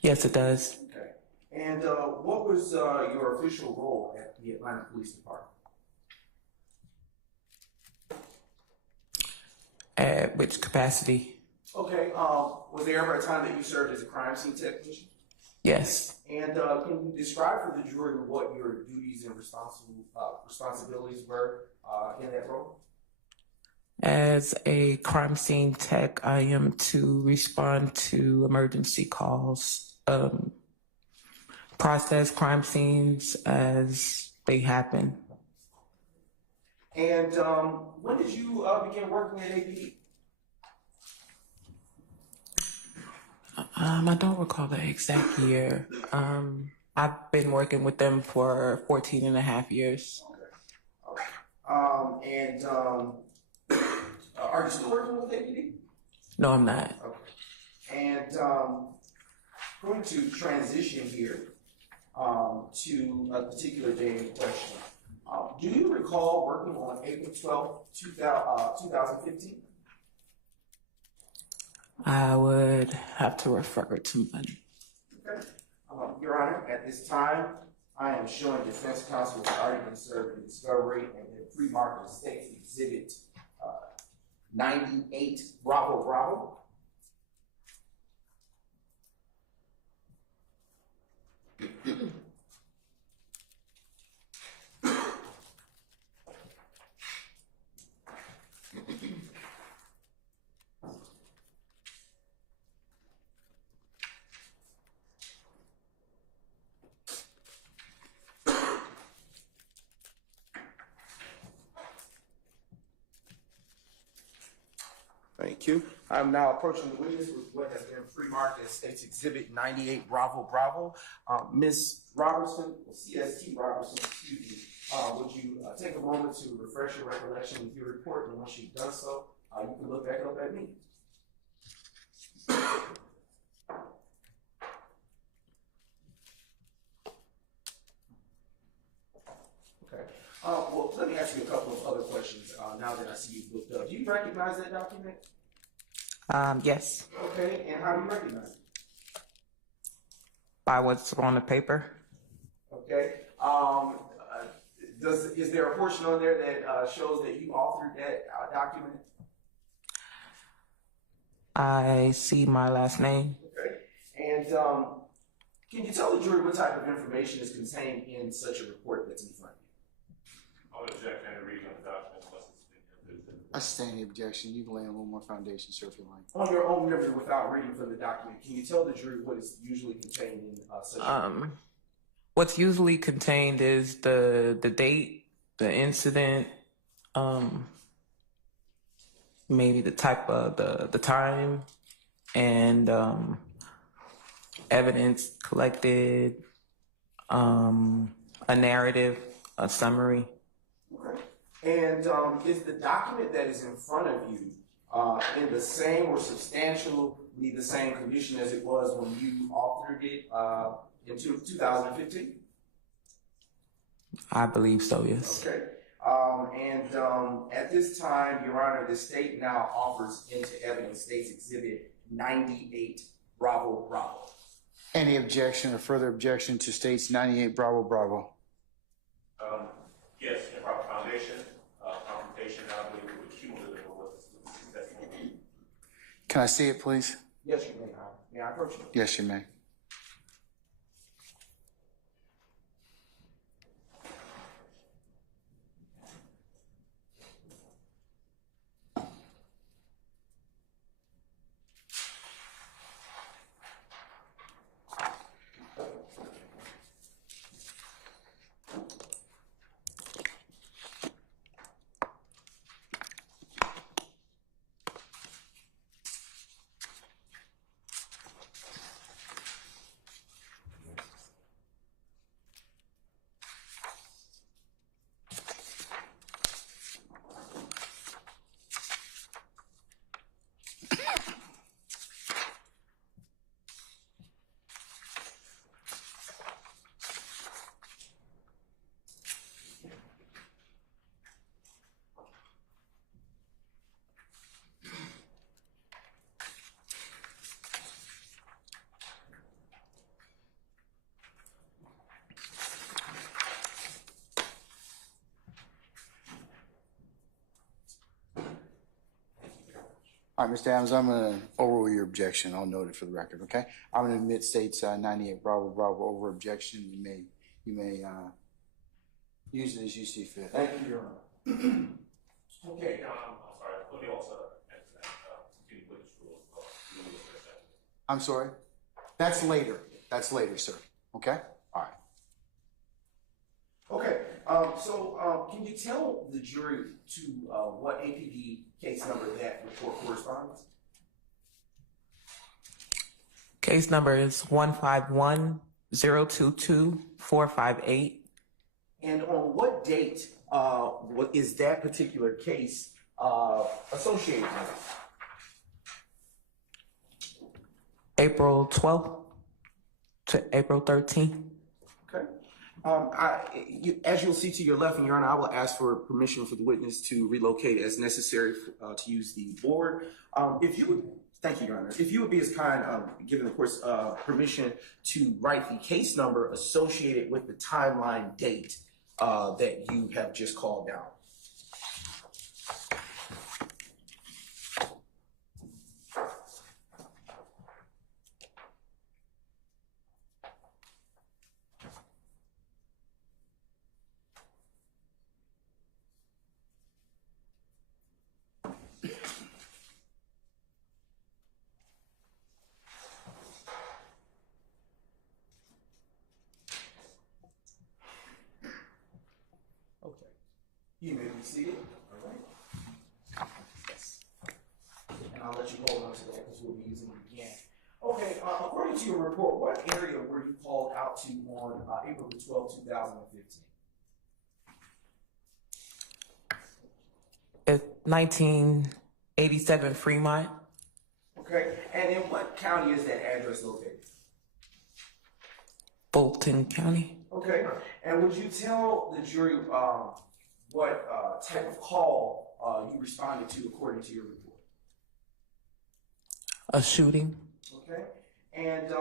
Yes, it does. Okay. And what was your official role at the Atlanta Police Department? At which capacity? Okay. Was there ever a time that you served as a crime scene technician? Yes. And can you describe for the jury what your duties and responsibilities were in that role? As a crime scene tech, I am to respond to emergency calls, process crime scenes as they happen. And when did you begin working at APD? I don't recall the exact year. I've been working with them for 14 and a half years. Okay. All right. Are you still working with APD? No, I'm not. Okay. And going to transition here to a particular day in question. Do you recall working on April 12th, 2015? I would have to refer to money. Okay. Your Honor, at this time, I am showing defense counsel has already been served in discovery and the pre-market states exhibit 98 Bravo Bravo. Thank you. I'm now approaching the witness with what has been pre-marked as State's Exhibit 98 Bravo Bravo. Ms. Robertson, CST Robertson, excuse me, would you take a moment to refresh your recollection with your report, and once you've done so, you can look back up at me. Okay. Well, let me ask you a couple of other questions now that I see you've looked up. Do you recognize that document? Yes. Okay, and how do you recognize it? By what's on the paper. Okay. Is there a portion on there that shows that you authored that document? I see my last name. Okay. And can you tell the jury what type of information is contained in such a report that's in front of you? I'll object and read on the document unless it's been approved. I sustain the objection. You can lay a little more foundation, sir, if you like. On your own memory, without reading from the document, can you tell the jury what is usually contained in such a report? What's usually contained is the date, the incident, maybe the type of the time, and evidence collected, a narrative, a summary. Okay. And is the document that is in front of you in the same or substantial absolutely the same condition as it was when you authored it in 2015? I believe so, yes. Okay. At this time, Your Honor, the state now offers into evidence State's Exhibit 98, Bravo, Bravo. Any objection or further objection to states 98 Bravo Bravo? Yes, improper foundation, confrontation, I believe it was cumulative of what this testimony. Can I see it, please? Yes, you may, Your Honor. May I approach you? Yes, you may. All right, Mr. Adams, I'm going to overrule your objection. I'll note it for the record, okay? I'm going to admit states 98 Bravo Bravo over objection. You may use it as you see fit. Thank you, Your Honor. Okay. I'm sorry. Let me also continue with this rule. I'm sorry? That's later. That's later, sir. Okay? All right. Okay, can you tell the jury to what APD case number that report corresponds? Case number is 151-022-458. And on what date what is that particular case associated with? April 12th to April 13th. Okay. As you'll see to your left, and Your Honor, I will ask for permission for the witness to relocate as necessary to use the board. If you would, thank you, Your Honor. If you would be as kind, given the court's permission to write the case number associated with the timeline date that you have just called down. Okay. You may be seated. All right. Yes. And I'll let you hold on to that because we'll be using it again. Okay. According to your report, what area were you called out to on April the 12th, 2015? It's 1987 Fremont. Okay. And in what county is that address located? Fulton County. Okay. And would you tell the jury what type of call you responded to according to your report? A shooting. Okay. And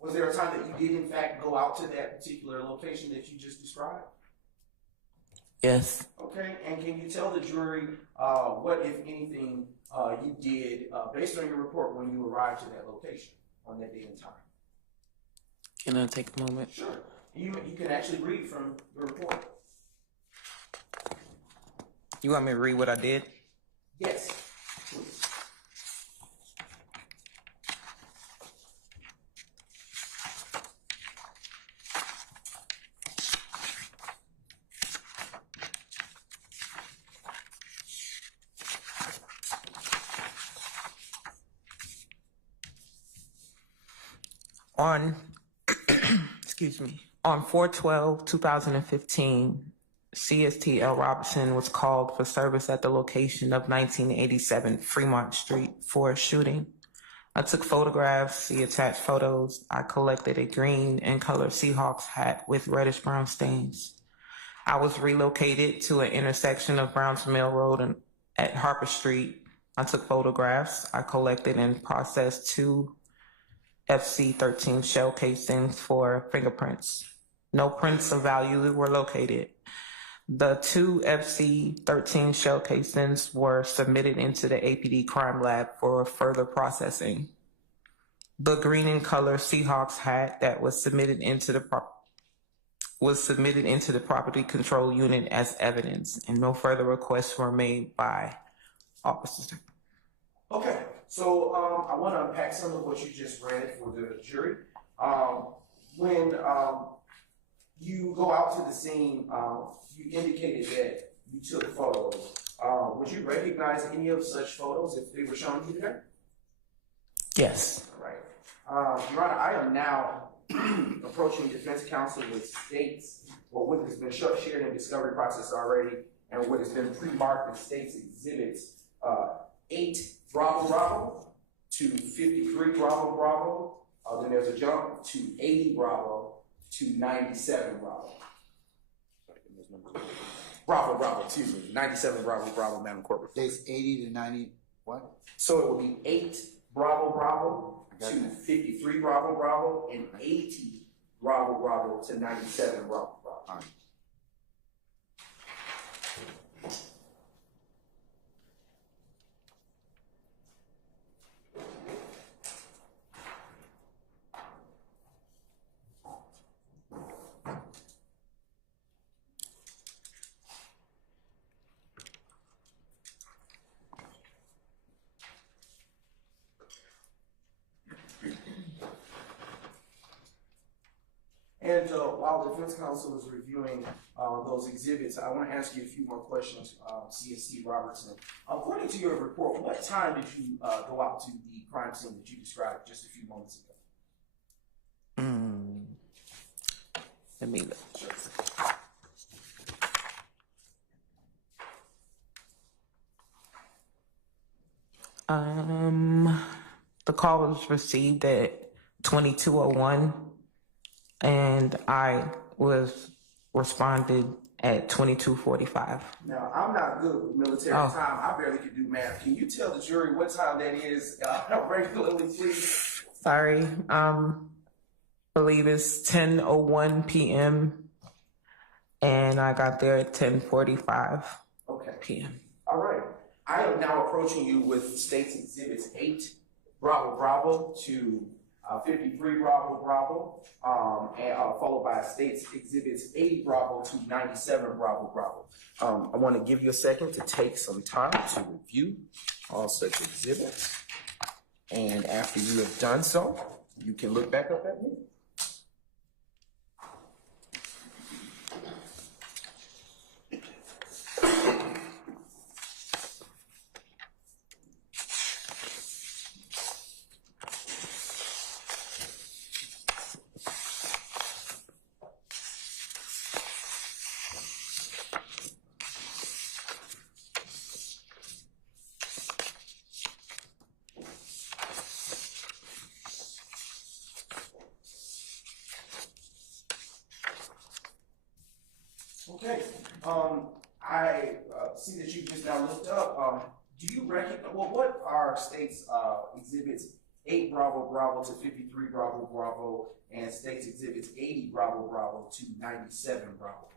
was there a time that you did in fact go out to that particular location that you just described? Yes. Okay. And can you tell the jury what, if anything, you did based on your report when you arrived to that location on that day and time? Can I take a moment? Sure. You can actually read from the report. You want me to read what I did? Yes, please. On, excuse me, on 4/12/2015, CST L. Robinson was called for service at the location of 1987 Fremont Street for a shooting. I took photographs, the attached photos. I collected a green and color Seahawks hat with reddish brown stains. I was relocated to an intersection of Browns Mill Road and at Harper Street. I took photographs. I collected and processed 2 FC-13 shell casings for fingerprints. No prints of value were located. The 2 FC-13 shell casings were submitted into the APD crime lab for further processing. The green and color Seahawks hat that was submitted into the property control unit as evidence, and no further requests were made by officers. Okay, so I want to unpack some of what you just read for the jury. When you go out to the scene, you indicated that you took photos. Would you recognize any of such photos if they were shown to you there? Yes. All right. Your Honor, I am now approaching defense counsel with states, or what has been shared in the discovery process already, and what has been pre-marked as states exhibits 8 Bravo Bravo to 53 Bravo Bravo. Then there's a jump to 80 Bravo to 97 Bravo. Bravo, excuse me, 97 Bravo, Madam Court. There's 80 to 90, what? So it would be 8 Bravo to 53 Bravo, and 80 Bravo to 97 Bravo. All right. And while the defense counsel is reviewing those exhibits, I want to ask you a few more questions, CSC Robertson. According to your report, what time did you go out to the crime scene that you described just a few moments ago? Let me look. The call was received at 22:01. And I was responded at 22:45. Now, I'm not good with military time. I barely can do math. Can you tell the jury what time that is regularly, please? Sorry. Believe it's 10:01 p.m. and I got there at 10:45 p.m. All right. I am now approaching you with states exhibits 8 Bravo to 53 Bravo, and followed by states exhibits 80 Bravo to 97 Bravo. I want to give you a second to take some time to review all such exhibits. And after you have done so, you can look back up at me. Okay. I see that you just now looked up. Do you recognize, well, what are states exhibits 8 Bravo to 53 Bravo, and states exhibits 80 Bravo to 97 Bravo?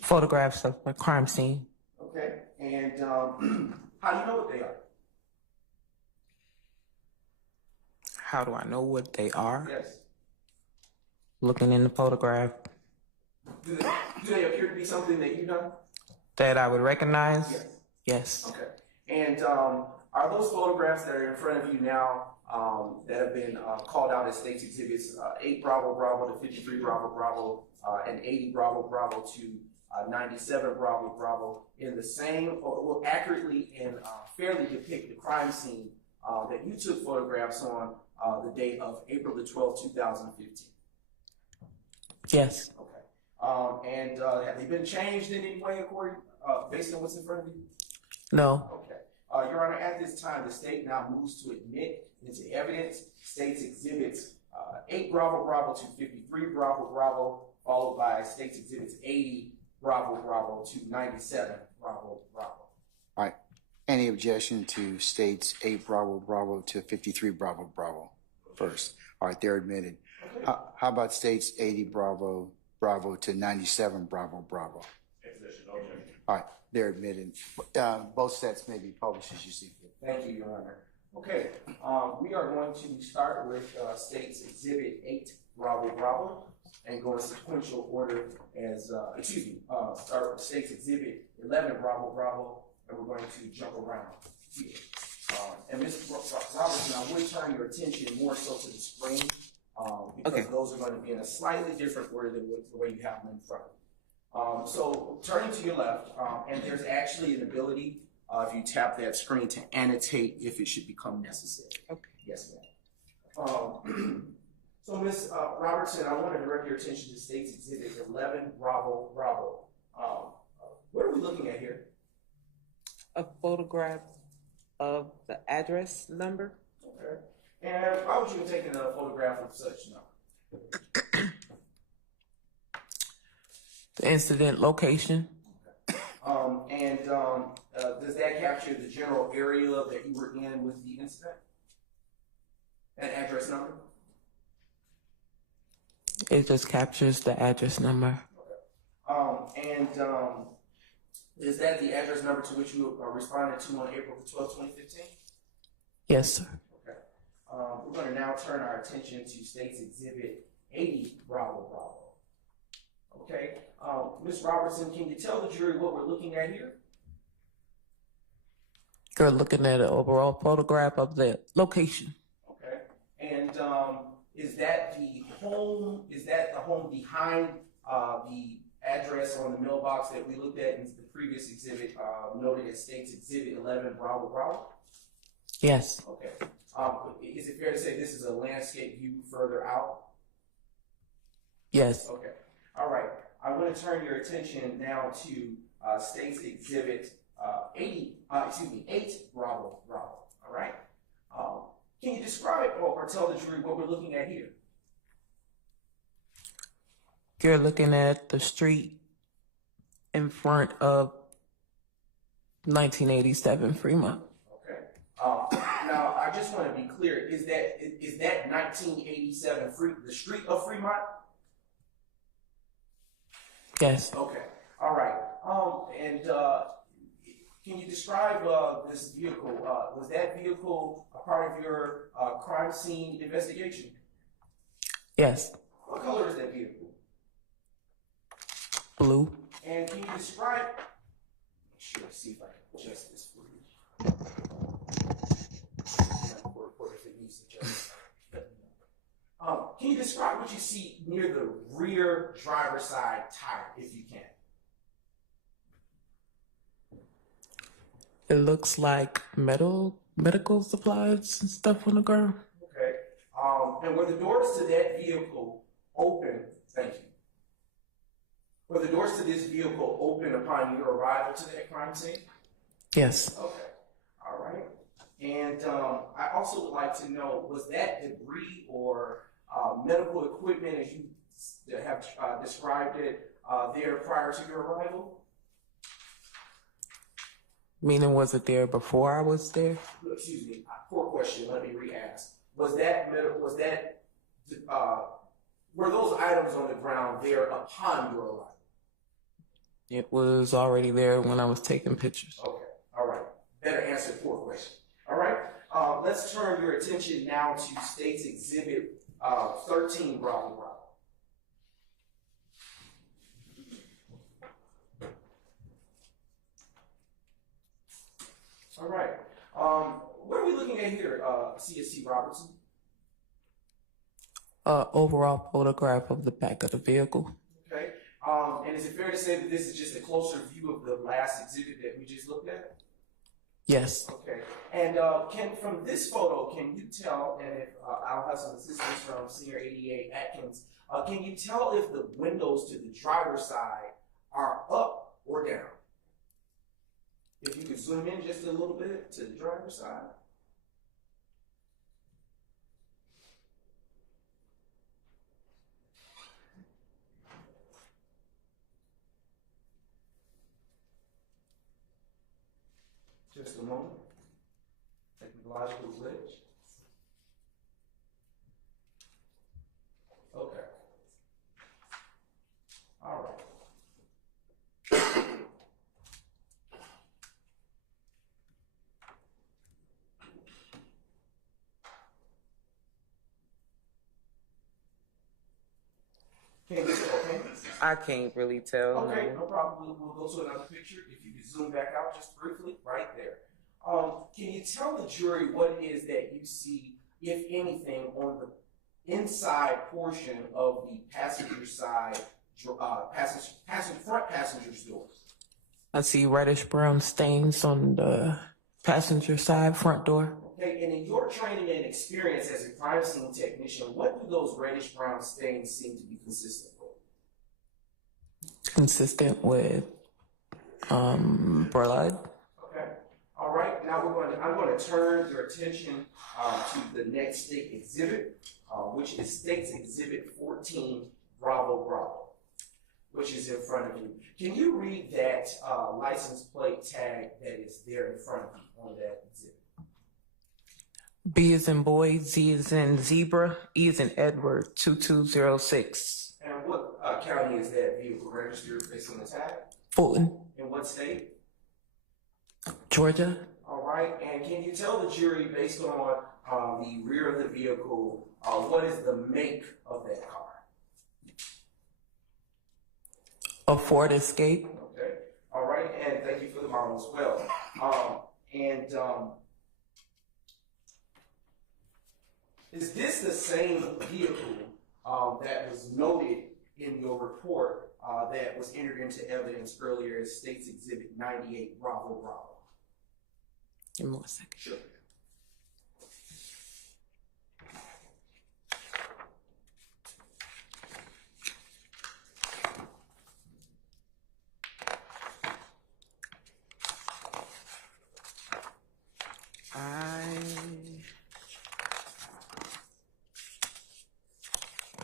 Photographs of the crime scene. Okay. And how do you know what they are? How do I know what they are? Yes. Looking in the photograph. Do they appear to be something that you know? That I would recognize? Yes. Yes. Okay. And are those photographs that are in front of you now that have been called out as states exhibits 8 Bravo to 53 Bravo, and 80 Bravo to 97 Bravo in the same, or will accurately and fairly depict the crime scene that you took photographs on the date of April the 12th, 2015? Yes. Okay. And have they been changed in any way according, based on what's in front of you? No. Okay. Your Honor, at this time, the state now moves to admit into evidence State's Exhibits 8 Bravo Bravo to 53 Bravo Bravo, followed by State's Exhibits 80 Bravo Bravo to 97 Bravo Bravo. All right. Any objection to states 8 Bravo Bravo to 53 Bravo Bravo first? All right, they're admitted. Okay. How about states 80 Bravo Bravo to 97 Bravo Bravo? All right, they're admitted. Both sets may be published as you see fit. Thank you, Your Honor. Okay, we are going to start with State's Exhibit 8 Bravo Bravo and go in sequential order as, start with State's Exhibit 11 Bravo Bravo, and we're going to jump around here. And Ms. Robertson, I would turn your attention more so to the screen because those are going to be in a slightly different order than the way you have them in front of you. So turning to your left, and there's actually an ability if you tap that screen to annotate if it should become necessary. Okay. Yes, ma'am. So Ms. Robertson, I want to direct your attention to State's Exhibit 11 Bravo Bravo. What are we looking at here? A photograph of the address number. Okay. And why would you have taken a photograph of such number? The incident location. Does that capture the general area that you were in with the incident? That address number? It just captures the address number. Is that the address number to which you responded to on April the 12th, 2015? Yes, sir. Okay. We're going to now turn our attention to State's Exhibit 80 Bravo Bravo. Okay. Ms. Robertson, can you tell the jury what we're looking at here? You're looking at an overall photograph of the location. Okay. And is that the home? Is that the home behind the address on the mailbox that we looked at in the previous exhibit, noted as State's Exhibit 11 Bravo Bravo? Yes. Okay. Is it fair to say this is a landscape view further out? Yes. Okay. All right. I want to turn your attention now to State's Exhibit 8 Bravo Bravo. All right. Can you describe or tell the jury what we're looking at here? You're looking at the street in front of 1987 Fremont. Okay. Now, I just want to be clear. Is that 1987 the street of Fremont? Yes. Okay. All right. Can you describe this vehicle? Was that vehicle a part of your crime scene investigation? Yes. What color is that vehicle? Blue. And can you describe? Sure. See if I can adjust this for you. Can you describe what you see near the rear driver's side tire, if you can? It looks like medical supplies and stuff on the ground. Okay. And were the doors to that vehicle open? Thank you. Were the doors to this vehicle open upon your arrival to that crime scene? Yes. Okay. All right. And I also would like to know, was that debris or medical equipment, as you have described it, there prior to your arrival? Meaning, was it there before I was there? Excuse me. Poor question. Let me re-ask. Were those items on the ground there upon your arrival? It was already there when I was taking pictures. Okay. All right. Better answer poor question. All right. Let's turn your attention now to State's Exhibit 13 Bravo Bravo. All right. What are we looking at here, CST Robertson? Overall photograph of the back of the vehicle. Okay. And is it fair to say that this is just a closer view of the last exhibit that we just looked at? Yes. Okay. And from this photo, can you tell, and if I'll have some assistance from Senior ADA Atkins, can you tell if the windows to the driver's side are up or down? If you could zoom in just a little bit to the driver's side. Just a moment. Technological glitch. Okay. All right. Can you tell, okay? I can't really tell. Okay, no problem. We'll go to another picture. If you could zoom back out just briefly, right there. Can you tell the jury what it is that you see, if anything, on the inside portion of the passenger side, front passenger's door? I see reddish brown stains on the passenger side front door. Okay, and in your training and experience as a crime scene technician, what do those reddish brown stains seem to be consistent with? Consistent with blood. Okay. All right. Now I'm going to turn your attention to the next state exhibit, which is State's Exhibit 14, Bravo Bravo, which is in front of you. Can you read that license plate tag that is there in front of you on that exhibit? B is in boy, Z is in zebra, E is in Edward, 2206. And what county is that vehicle registered based on the tag? Fulton. In what state? Georgia. All right. And can you tell the jury, based on the rear of the vehicle, what is the make of that car? A Ford Escape. Okay. All right. And thank you for the model as well. Is this the same vehicle that was noted in your report that was entered into evidence earlier as State's Exhibit 98, Bravo Bravo? Give me 1 second. Sure.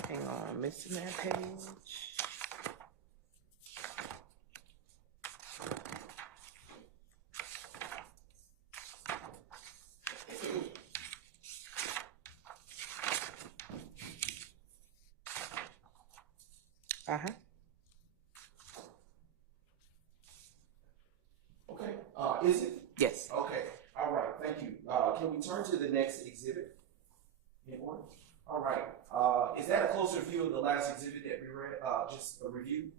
Hang on, missing that page. Uh-huh. Okay. Is it? Yes. Okay. All right. Thank you. Can we turn to the next exhibit? In order? All right. Is that a closer view of the last exhibit that we read? Just a review?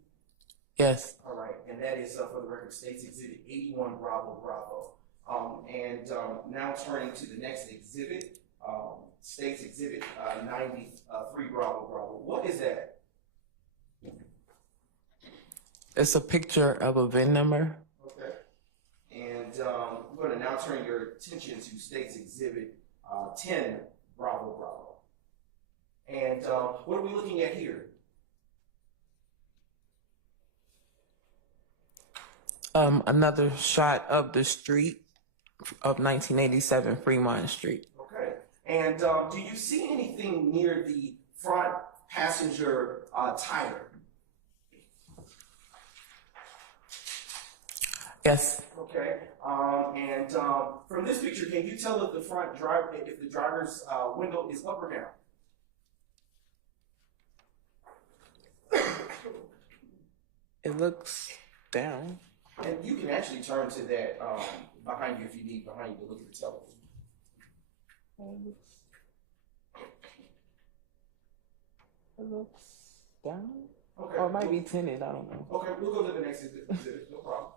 Yes. All right. And that is, for the record, State's Exhibit 81, Bravo Bravo. Now turning to the next exhibit, State's Exhibit 93, Bravo Bravo. What is that? It's a picture of a VIN number. Okay. And we're going to now turn your attention to State's Exhibit 10, Bravo Bravo. And what are we looking at here? Another shot of the street of 1987 Fremont Street. Okay. And do you see anything near the front passenger tire? Yes. Okay. From this picture, can you tell if the driver's window is up or down? It looks down. And you can actually turn to that behind you if you need behind you to look at the television. It looks down. Okay. Or it might be tinted, I don't know. Okay, we'll go to the next exhibit, no problem.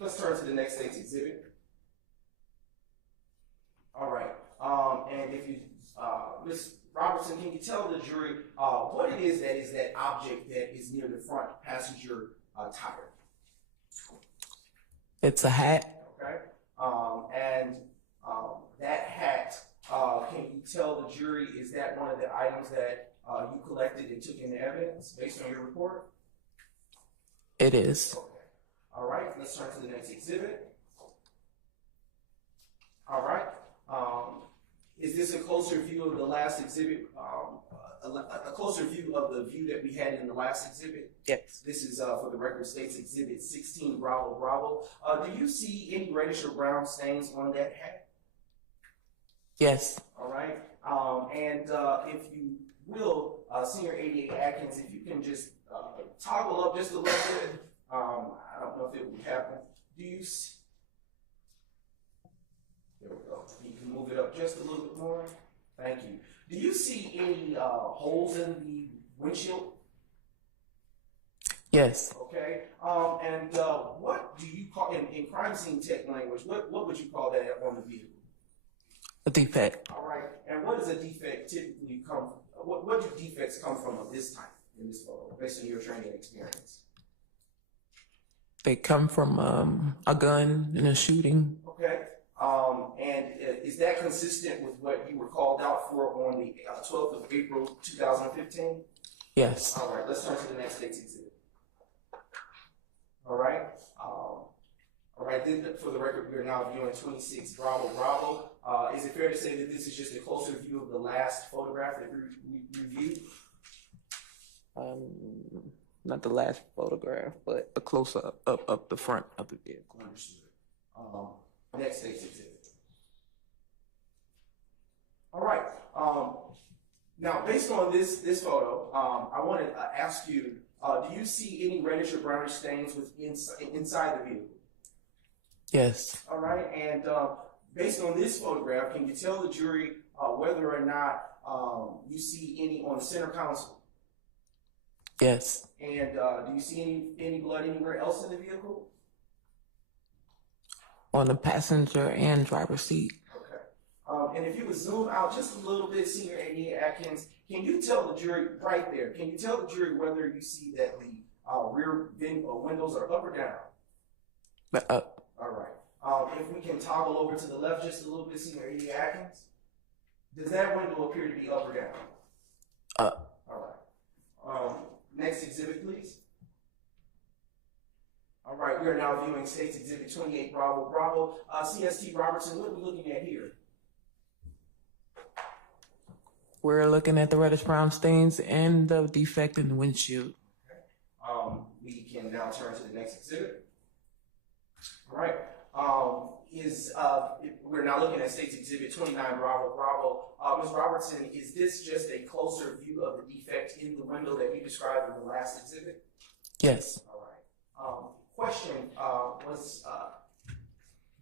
Let's turn to the next State's exhibit. All right, and if you, Ms. Robertson, can you tell the jury what it is that object that is near the front passenger tire? It's a hat. Okay, that hat, can you tell the jury, is that one of the items that you collected and took into evidence based on your report? It is. Okay. All right, let's turn to the next exhibit. All right. Is this a closer view of the last exhibit? A closer view of the view that we had in the last exhibit? Yes. This is for the record states exhibit 16, Bravo, Bravo. Do you see any reddish or brown stains on that hat? Yes. All right. And if you will, Senior ADA Atkins, if you can just toggle up just a little bit. I don't know if it would happen. Do you see? There we go. You can move it up just a little bit more. Thank you. Do you see any holes in the windshield? Yes. Okay. And what do you call, in crime scene tech language, what would you call that on the vehicle? A defect. All right. And what does a defect typically come from? What do defects come from of this type in this photo, based on your training experience? They come from a gun in a shooting. Okay. And is that consistent with what you were called out for on the 12th of April, 2015? Yes. All right, let's turn to the next state's exhibit. All right. All right, then for the record, we are now viewing 26 Bravo, Bravo. Is it fair to say that this is just a closer view of the last photograph that we reviewed? Not the last photograph, but a close up of the front of the vehicle. Understood. Next state's exhibit. All right. Now, based on this photo, I want to ask you: do you see any reddish or brownish stains inside the vehicle? Yes. All right. And based on this photograph, can you tell the jury whether or not you see any on the center console? Yes. And do you see any blood anywhere else in the vehicle? On the passenger and driver's seat. Okay. And if you would zoom out just a little bit, Senior A.D. Atkins, can you tell the jury right there? Can you tell the jury whether you see that the rear windows are up or down? Up. All right. If we can toggle over to the left just a little bit, Senior A.D. Atkins, does that window appear to be up or down? Up. All right. Next exhibit, please. All right, we are now viewing State's Exhibit 28, Bravo, Bravo. CST Robertson, what are we looking at here? We're looking at the reddish brown stains and the defect in the windshield. Okay. We can now turn to the next exhibit. All right. We're now looking at State's Exhibit 29, Bravo, Bravo. Ms. Robertson, is this just a closer view of the defect in the window that you described in the last exhibit? Yes. All right. Question was,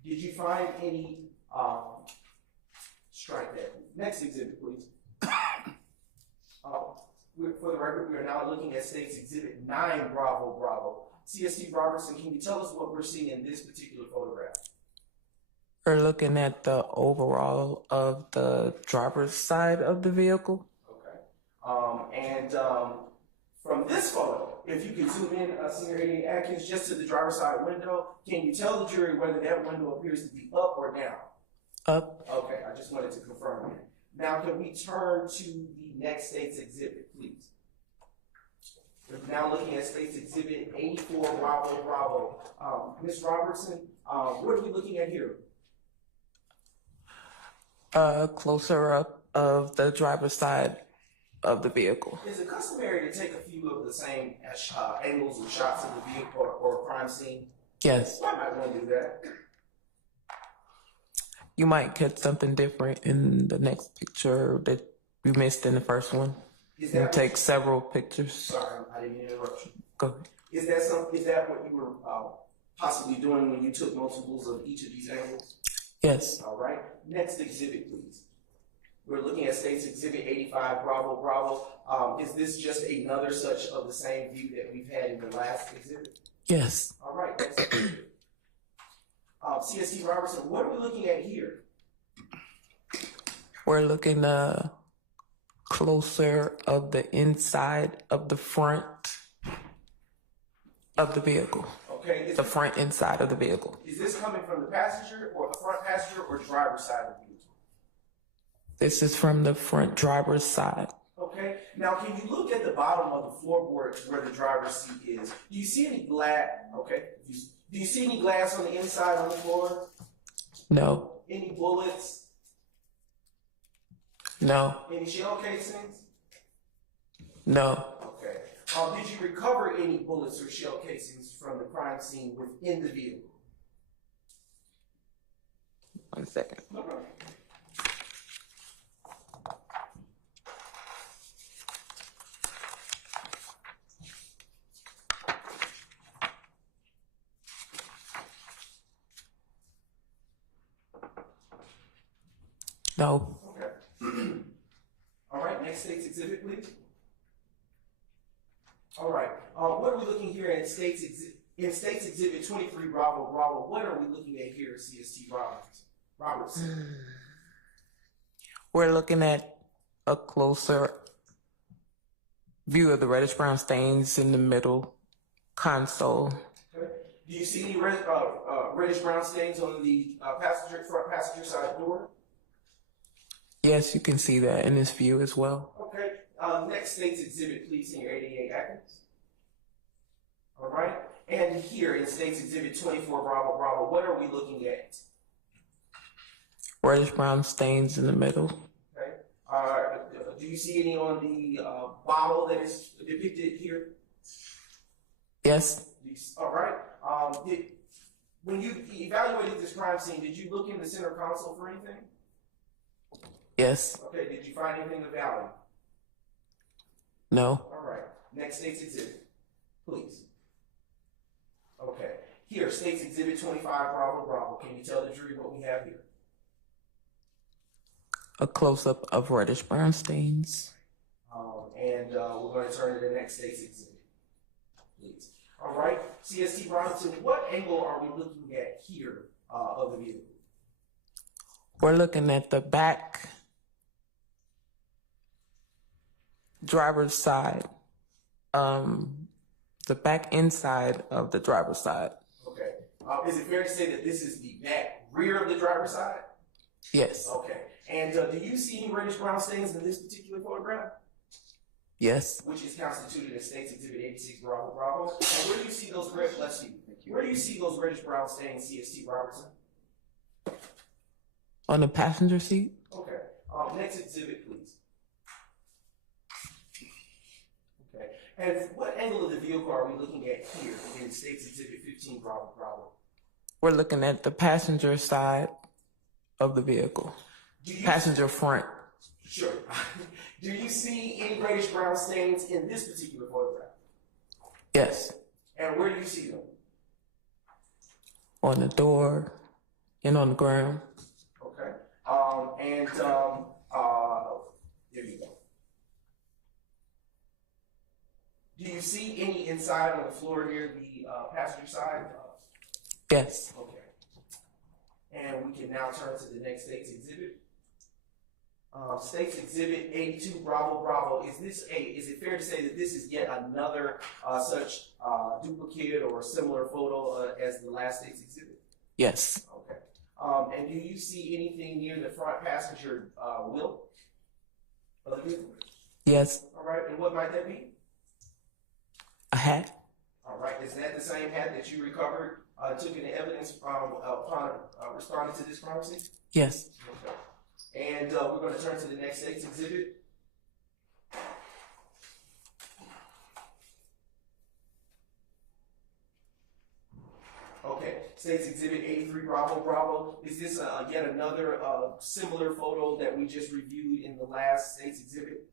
did you find any, strike that. Next exhibit, please. For the record, we are now looking at State's Exhibit 9, Bravo, Bravo. CST Robertson, can you tell us what we're seeing in this particular photograph? We're looking at the overall of the driver's side of the vehicle. Okay. From this photo, if you can zoom in, Senior A.D. Atkins, just to the driver's side window, can you tell the jury whether that window appears to be up or down? Up. Okay, I just wanted to confirm that. Now, can we turn to the next State's exhibit, please? We're now looking at State's Exhibit 84, Bravo, Bravo. Ms. Robertson, what are we looking at here? Closer up of the driver's side of the vehicle. Is it customary to take a few of the same angles or shots of the vehicle or crime scene? Yes. Why might want to do that? You might catch something different in the next picture that you missed in the first one. You take several pictures. Sorry, I didn't interrupt you. Go ahead. Is that what you were possibly doing when you took multiples of each of these angles? Yes. All right. Next exhibit, please. We're looking at State's Exhibit 85, Bravo, Bravo. Is this just another such of the same view that we've had in the last exhibit? Yes. All right. Next exhibit. CST Robertson, what are we looking at here? We're looking closer of the inside of the front of the vehicle. Okay. The front inside of the vehicle. Is this coming from the passenger or the front passenger or driver's side of the vehicle? This is from the front driver's side. Okay. Now, can you look at the bottom of the floorboard where the driver's seat is? Do you see any black? Okay. Do you see any glass on the inside on the floor? No. Any bullets? No. Any shell casings? No. Okay. Did you recover any bullets or shell casings from the crime scene within the vehicle? 1 second. No problem. No. Okay. All right, next state's exhibit, please. All right, what are we looking here in state's exhibit 23, Bravo, Bravo? What are we looking at here, CST Robertson? We're looking at a closer view of the reddish brown stains in the middle console. Okay. Do you see any reddish brown stains on the front passenger side door? Yes, you can see that in this view as well. Okay. Next state's exhibit, please, in your 88 Atkins. All right. And here in state's exhibit 24, Bravo, Bravo, what are we looking at? Reddish brown stains in the middle. Okay. Do you see any on the bottle that is depicted here? Yes. All right. When you evaluated this crime scene, did you look in the center console for anything? Yes. Okay. Did you find anything of value? No. All right. Next state's exhibit, please. Okay. Here, state's exhibit 25, Bravo, Bravo. Can you tell the jury what we have here? A close-up of reddish brown stains. And we're going to turn to the next state's exhibit, please. All right. CST Robinson, what angle are we looking at here of the vehicle? We're looking at the back driver's side, the back inside of the driver's side. Okay. Is it fair to say that this is the back rear of the driver's side? Yes. Okay. And do you see any reddish brown stains in this particular photograph? Yes. Which is constituted as State's Exhibit 86, Bravo, Bravo. And where do you see those where do you see those reddish brown stains, CST Robertson? On the passenger seat? Okay. Next exhibit, please. Okay. And what angle of the vehicle are we looking at here in State's Exhibit 15, Bravo, Bravo? We're looking at the passenger side of the vehicle. Passenger front. Sure. Do you see any reddish brown stains in this particular photograph? Yes. And where do you see them? On the door and on the ground. Okay. There you go. Do you see any inside on the floor near the passenger side? Yes. Okay. And we can now turn to the next state's exhibit. State's Exhibit 82, Bravo, Bravo. Is it fair to say that this is yet another such duplicate or similar photo as the last state's exhibit? Yes. Okay. And do you see anything near the front passenger wheel of the vehicle? Yes. All right. And what might that be? A hat. All right. Is that the same hat that you recovered, took into evidence upon responding to this crime scene? Yes. Okay. And we're going to turn to the next state's exhibit. Okay, state's exhibit 83, Bravo, Bravo. Is this yet another similar photo that we just reviewed in the last state's exhibit?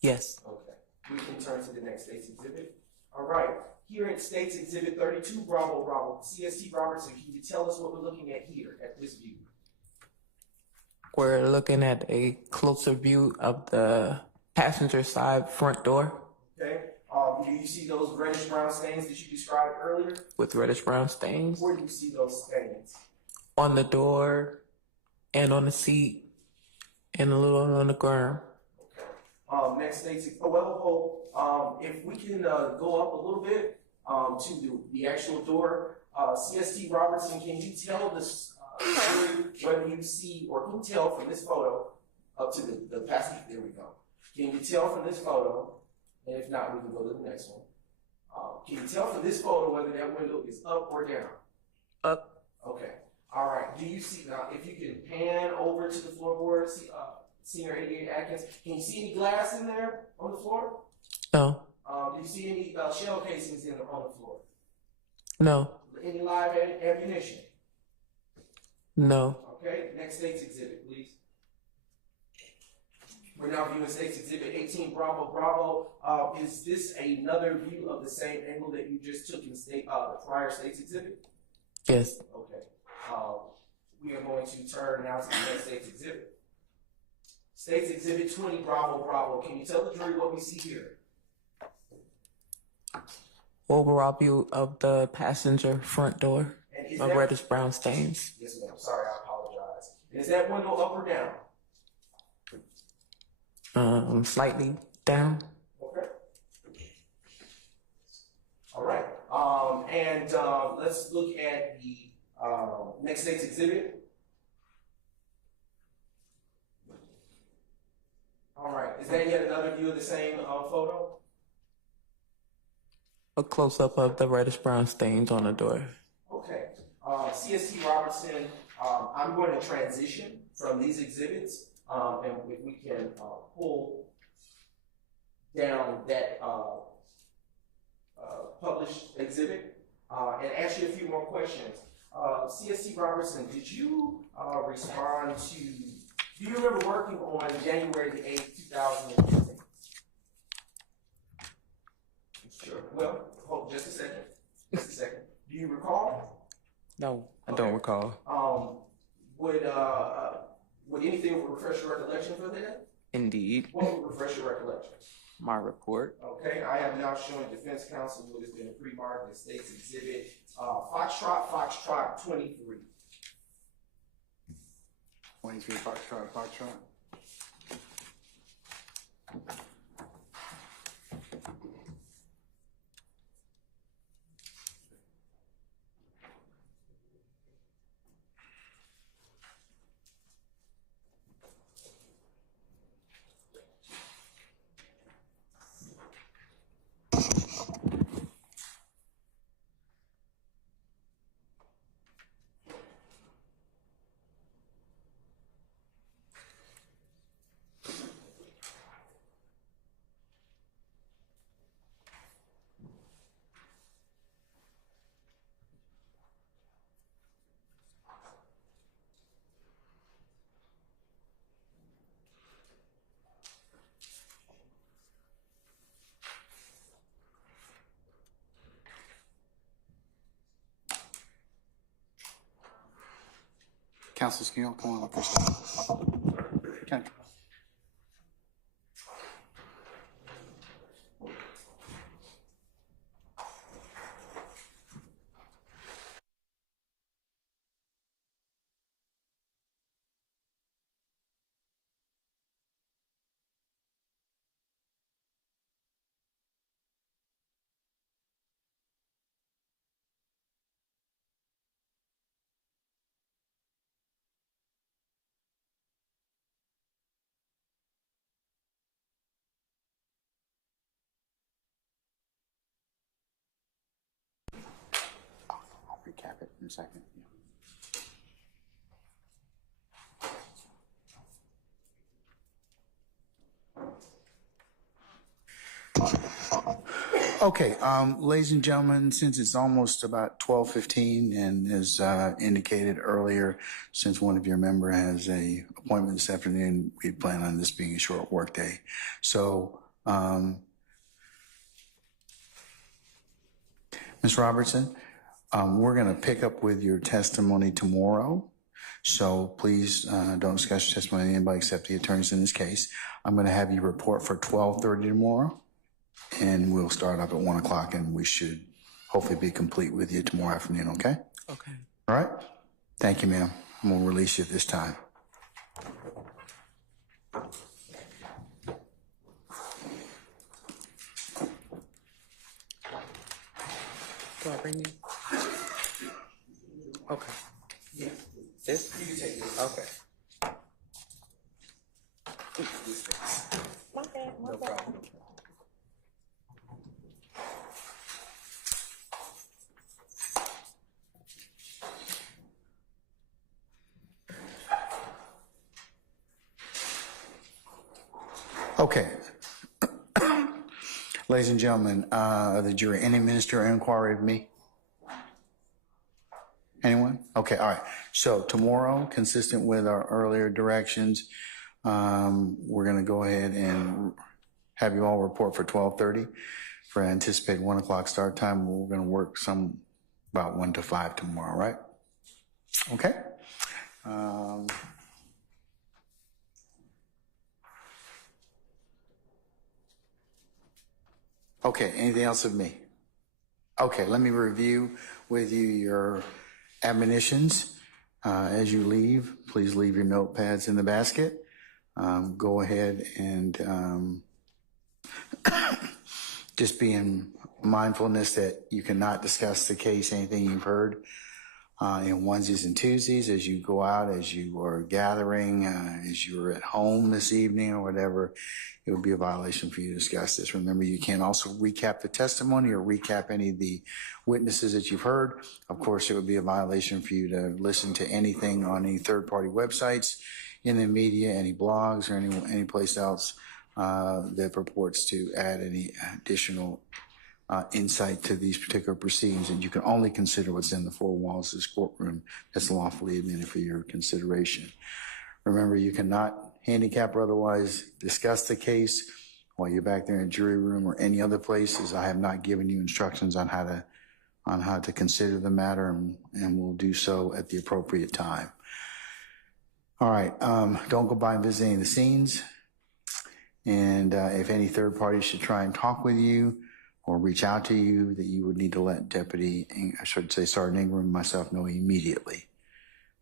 Yes. Okay, we can turn to the next state's exhibit. All right, here in state's exhibit 32, Bravo, Bravo. CST Robertson, can you tell us what we're looking at here at this view? We're looking at a closer view of the passenger side front door. Okay. Do you see those reddish brown stains that you described earlier? With reddish brown stains. Where do you see those stains? On the door and on the seat and a little on the ground. Okay. Next state's if we can go up a little bit to the actual door. CST Robertson, can you tell this jury whether you see or can you tell from this photo up to the passenger? There we go. Can you tell from this photo? And if not, we can go to the next one. Can you tell from this photo whether that window is up or down? Okay. All right. Do you see now? If you can pan over to the floorboard, see, Senior 88 Atkins. Can you see any glass in there on the floor? No. Do you see any shell casings on the floor? No. Any live ammunition? No. Okay. Next state's exhibit, please. We're now viewing state's exhibit 18. Bravo, Bravo. Is this another view of the same angle that you just took in the prior state's exhibit? Yes. Okay. We are going to turn now to the next state's exhibit. State's exhibit 20, Bravo, Bravo. Can you tell the jury what we see here? Overall view of the passenger front door of reddish brown stains. Yes, ma'am. Sorry, I apologize. Is that window up or down? Slightly down. Okay. All right. And let's look at the next state's exhibit. All right. Is that yet another view of the same photo? A close-up of the reddish brown stains on the door. Okay. CST Robertson, I'm going to transition from these exhibits, and if we can pull down that published exhibit and ask you a few more questions. CST Robertson, did you respond to, do you remember working on January the 8th, 2015? Sure. Well, hold just a second. Just a second. Do you recall? No, I don't recall. Would anything refresh your recollection for that? Indeed. What would refresh your recollection? My report. Okay, I have now shown defense counsel what has been pre-marked in state's exhibit, Foxtrot 23. 23 Foxtrot. Counsel, can you all come on up for a second? Okay. I'll recap it in a second. Yeah. Okay, ladies and gentlemen, since it's almost about 12:15 and as indicated earlier, since one of your member has a appointment this afternoon, we plan on this being a short work day. So, Ms. Robertson, we're going to pick up with your testimony tomorrow. So please don't discuss your testimony with anybody except the attorneys in this case. I'm going to have you report for 12:30 tomorrow. And we'll start up at 1 o'clock, and we should hopefully be complete with you tomorrow afternoon, okay? Okay. All right? Thank you, ma'am. I'm going to release you at this time. Do I bring you? Okay. Yeah. This? You can take this. Okay. My bad. Okay. Ladies and gentlemen, the jury, any ministerial inquiry of me? Anyone? Okay, all right. So tomorrow, consistent with our earlier directions, we're going to go ahead and have you all report for 12:30 for anticipated 1 o'clock start time. We're going to work about 1 to 5 tomorrow, right? Okay. Okay, anything else of me? Okay, let me review with you your admonitions. As you leave, please leave your notepads in the basket. Go ahead and just be in mindfulness that you cannot discuss the case, anything you've heard in onesies and twosies as you go out, as you are gathering, as you are at home this evening or whatever. It would be a violation for you to discuss this. Remember, you can't also recap the testimony or recap any of the witnesses that you've heard. Of course, it would be a violation for you to listen to anything on any third-party websites, in the media, any blogs, or any place else that purports to add any additional insight to these particular proceedings. And you can only consider what's in the four walls of this courtroom that's lawfully admitted for your consideration. Remember, you cannot handicap or otherwise discuss the case while you're back there in the jury room or any other places. I have not given you instructions on how to consider the matter, and we'll do so at the appropriate time. All right, don't go by visiting the scenes. And if any third party should try and talk with you or reach out to you, that you would need to let Sergeant Ingram and myself know immediately.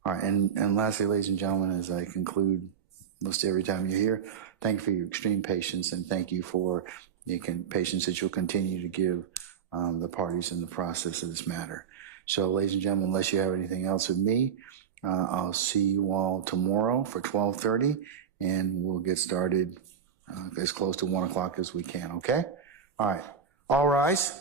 All right, and lastly, ladies and gentlemen, as I conclude most every time you're here, thank you for your extreme patience, and thank you for the patience that you'll continue to give the parties in the process of this matter. So, ladies and gentlemen, unless you have anything else with me, I'll see you all tomorrow for 12:30, and we'll get started as close to 1 o'clock as we can, okay? All right. All rise.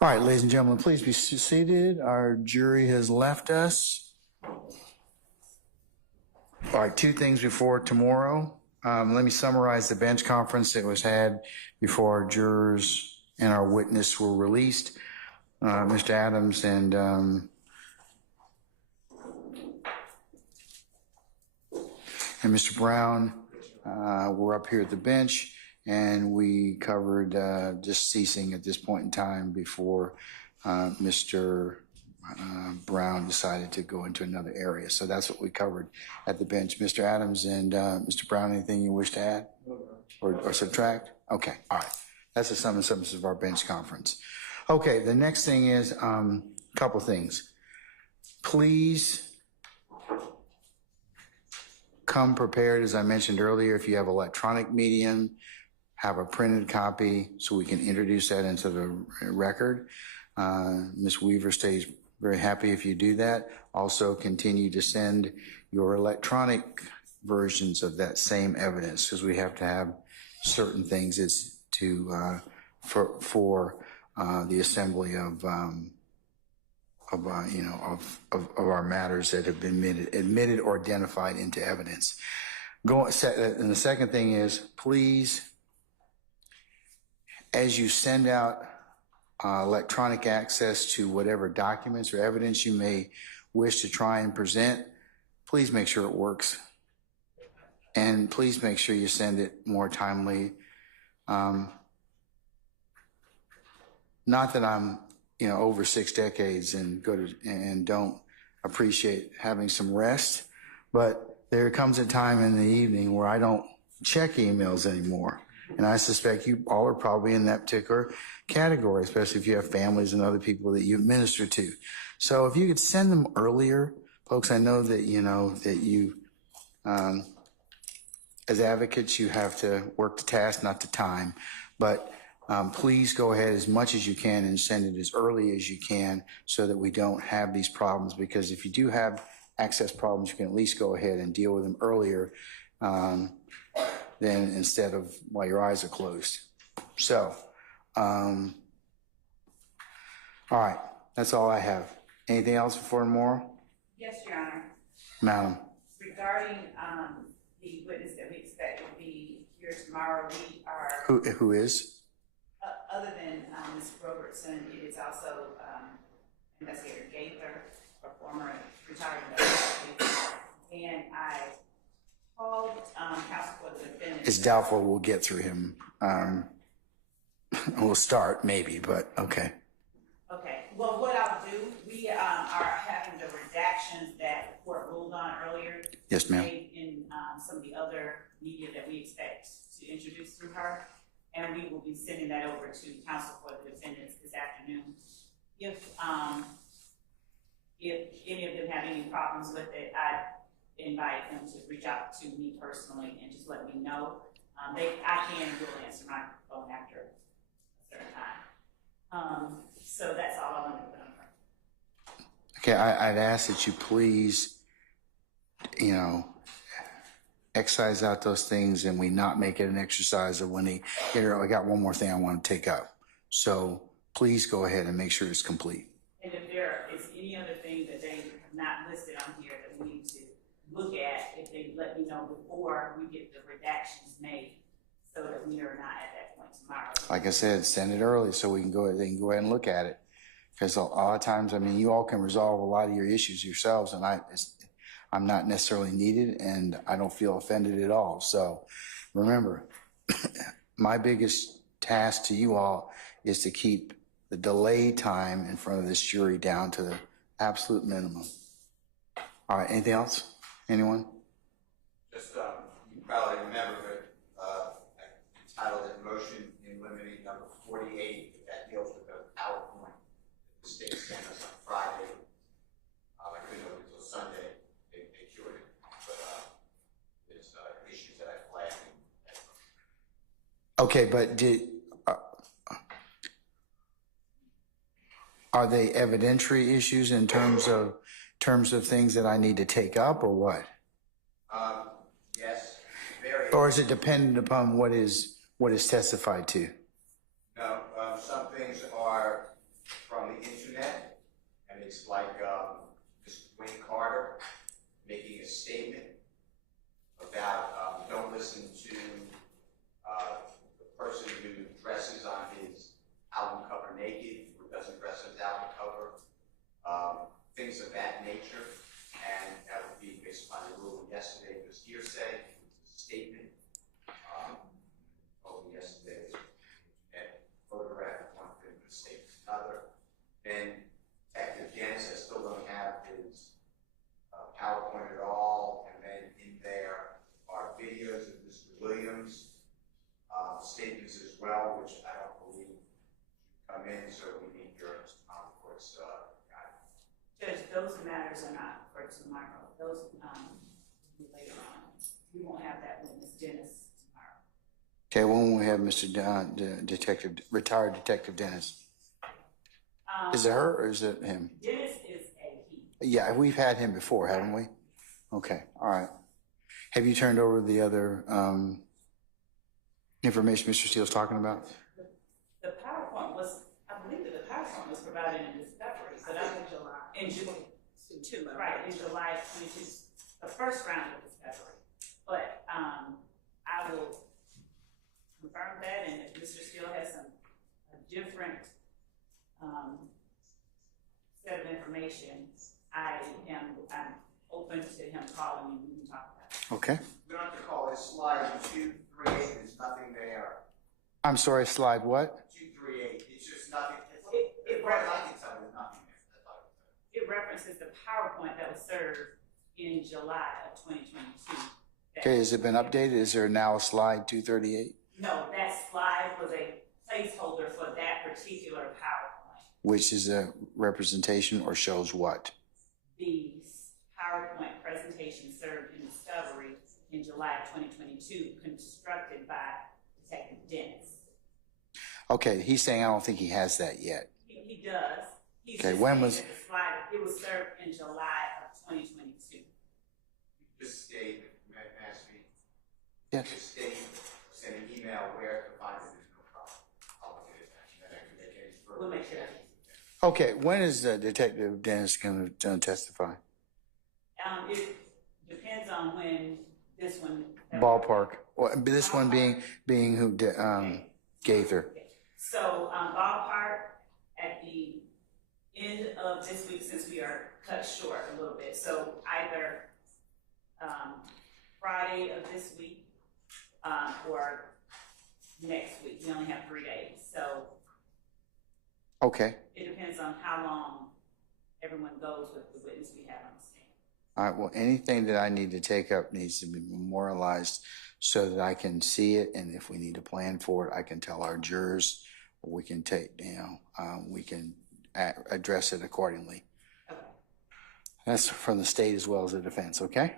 All right, ladies and gentlemen, please be seated. Our jury has left us. All right, two things before tomorrow. Let me summarize the bench conference that was had before our jurors and our witness were released. Mr. Adams and Mr. Brown were up here at the bench, and we covered just ceasing at this point in time before Mr. Brown decided to go into another area. So that's what we covered at the bench. Mr. Adams and Mr. Brown, anything you wish to add or subtract? Okay, all right. That's the sum and substance of our bench conference. Okay, the next thing is a couple things. Please come prepared, as I mentioned earlier. If you have electronic medium, have a printed copy so we can introduce that into the record. Ms. Weaver stays very happy if you do that. Also continue to send your electronic versions of that same evidence, because we have to have certain things as to for the assembly of our matters that have been admitted or identified into evidence. And the second thing is, please, as you send out electronic access to whatever documents or evidence you may wish to try and present, please make sure it works. And please make sure you send it more timely. Not that I'm, over 6 decades and don't appreciate having some rest, but there comes a time in the evening where I don't check emails anymore. And I suspect you all are probably in that particular category, especially if you have families and other people that you administer to. So if you could send them earlier, folks, I know that, that you, as advocates, you have to work the task, not the time. But please go ahead as much as you can and send it as early as you can so that we don't have these problems. Because if you do have access problems, you can at least go ahead and deal with them earlier than instead of while your eyes are closed. So, all right, that's all I have. Anything else before tomorrow? Yes, Your Honor. Madam. Regarding the witness that we expect will be here tomorrow, we are. Who is? Other than Ms. Robertson, it is also Investigator Gaither, a former retired investigator. And I called counsel for the defendant. It's doubtful we'll get through him. We'll start maybe, but okay. Okay. Well, what I'll do, we are having the redactions that the court ruled on earlier. Yes, ma'am. In some of the other media that we expect to introduce through her. And we will be sending that over to counsel for the defendants this afternoon. If any of them have any problems with it, I invite them to reach out to me personally and just let me know. I can and will answer my phone after a certain time. So that's all I wanted to put on her. Okay, I'd ask that you please, excise out those things and we not make it an exercise of when I got one more thing I want to take up. So please go ahead and make sure it's complete. And if there is any other thing that they have not listed on here that we need to look at, if they let me know before we get the redactions made so that we are not at that point tomorrow. Like I said, send it early so they can go ahead and look at it. Because a lot of times, you all can resolve a lot of your issues yourselves, and I'm not necessarily needed, and I don't feel offended at all. So remember, my biggest task to you all is to keep the delay time in front of this jury down to the absolute minimum. All right, anything else? Anyone? Just, you probably remember, but I entitled it Motion in Limine number 48, that deals with the PowerPoint the state sent us on Friday. I couldn't open it until Sunday. They cured it, but there's issues that I flagged. Okay, but are they evidentiary issues in terms of things that I need to take up, or what? Yes, very. Or is it dependent upon what is testified to? No, some things are from the internet, and it's like Mr. Wayne Carter making a statement about don't listen to the person who dresses on his album cover naked, who doesn't dress on his album cover, things of that nature, and that would be based upon the ruling yesterday. It was hearsay, it was a statement. Yesterday, and photograph of one thing, but a statement another. And Detective Dennis, I still don't have his PowerPoint at all. And then in there are videos of Mr. Williams, statements as well, which I don't believe come in, so we need your court's guidance. Judge, those matters are not for tomorrow. Those will be later on. We won't have that witness, Dennis. Okay, when we have Mr. Retired Detective Dennis? Is it her or is it him? Dennis is a he. Yeah, we've had him before, haven't we? Okay, all right. Have you turned over the other information Mr. Steele's talking about? The PowerPoint was, I believe that the PowerPoint was provided in discovery. So that was in July. Right, in July 22, the first round of discovery. But I will confirm that, and if Mr. Steele has a different set of information, I'm open to him calling and we can talk about it. Okay. We don't have to call it slide 238. There's nothing there. I'm sorry, slide what? 238. It's just nothing. It references the PowerPoint that was served in July of 2022. Okay, has it been updated? Is there now a slide 238? No, that slide was a placeholder for that particular PowerPoint. Which is a representation or shows what? The PowerPoint presentation served in discovery in July of 2022, constructed by Detective Dennis. Okay, he's saying I don't think he has that yet. He does. He's Okay, just when saying was- that the slide, it was served in July of 2022. Just state, ask me. Yes. Just state, send an email where to find it, there's no problem. I'll look at it, and then I can make any further. We'll make sure. Okay, when is Detective Dennis going to testify? It depends on when this one. Ballpark. Well, this one being who Gaither. So, ballpark at the end of this week, since we are cut short a little bit, so either Friday of this week or next week. We only have 3 days, so Okay. it depends on how long everyone goes with the witness we have on the stand. All right, well, anything that I need to take up needs to be memorialized so that I can see it, and if we need to plan for it, I can tell our jurors, or we can take, we can address it accordingly. Okay. That's from the state as well as the defense, okay?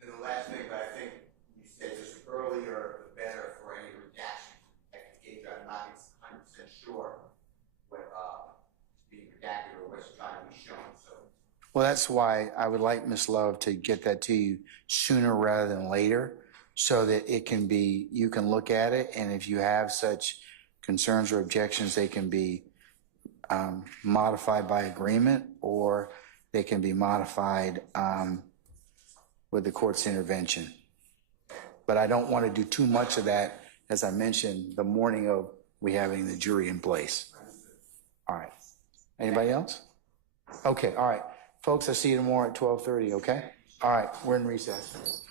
And the last thing, but I think you said just earlier, the better for any redaction. I'm not 100% sure what is being redacted or what's trying to be shown, so. Well, that's why I would like Ms. Love to get that to you sooner rather than later, so that it can be, you can look at it, and if you have such concerns or objections, they can be modified by agreement, or they can be modified with the court's intervention. But I don't want to do too much of that, as I mentioned, the morning of we having the jury in place. All right. Anybody else? Okay, all right. Folks, I'll see you tomorrow at 12:30, okay? All right, we're in recess.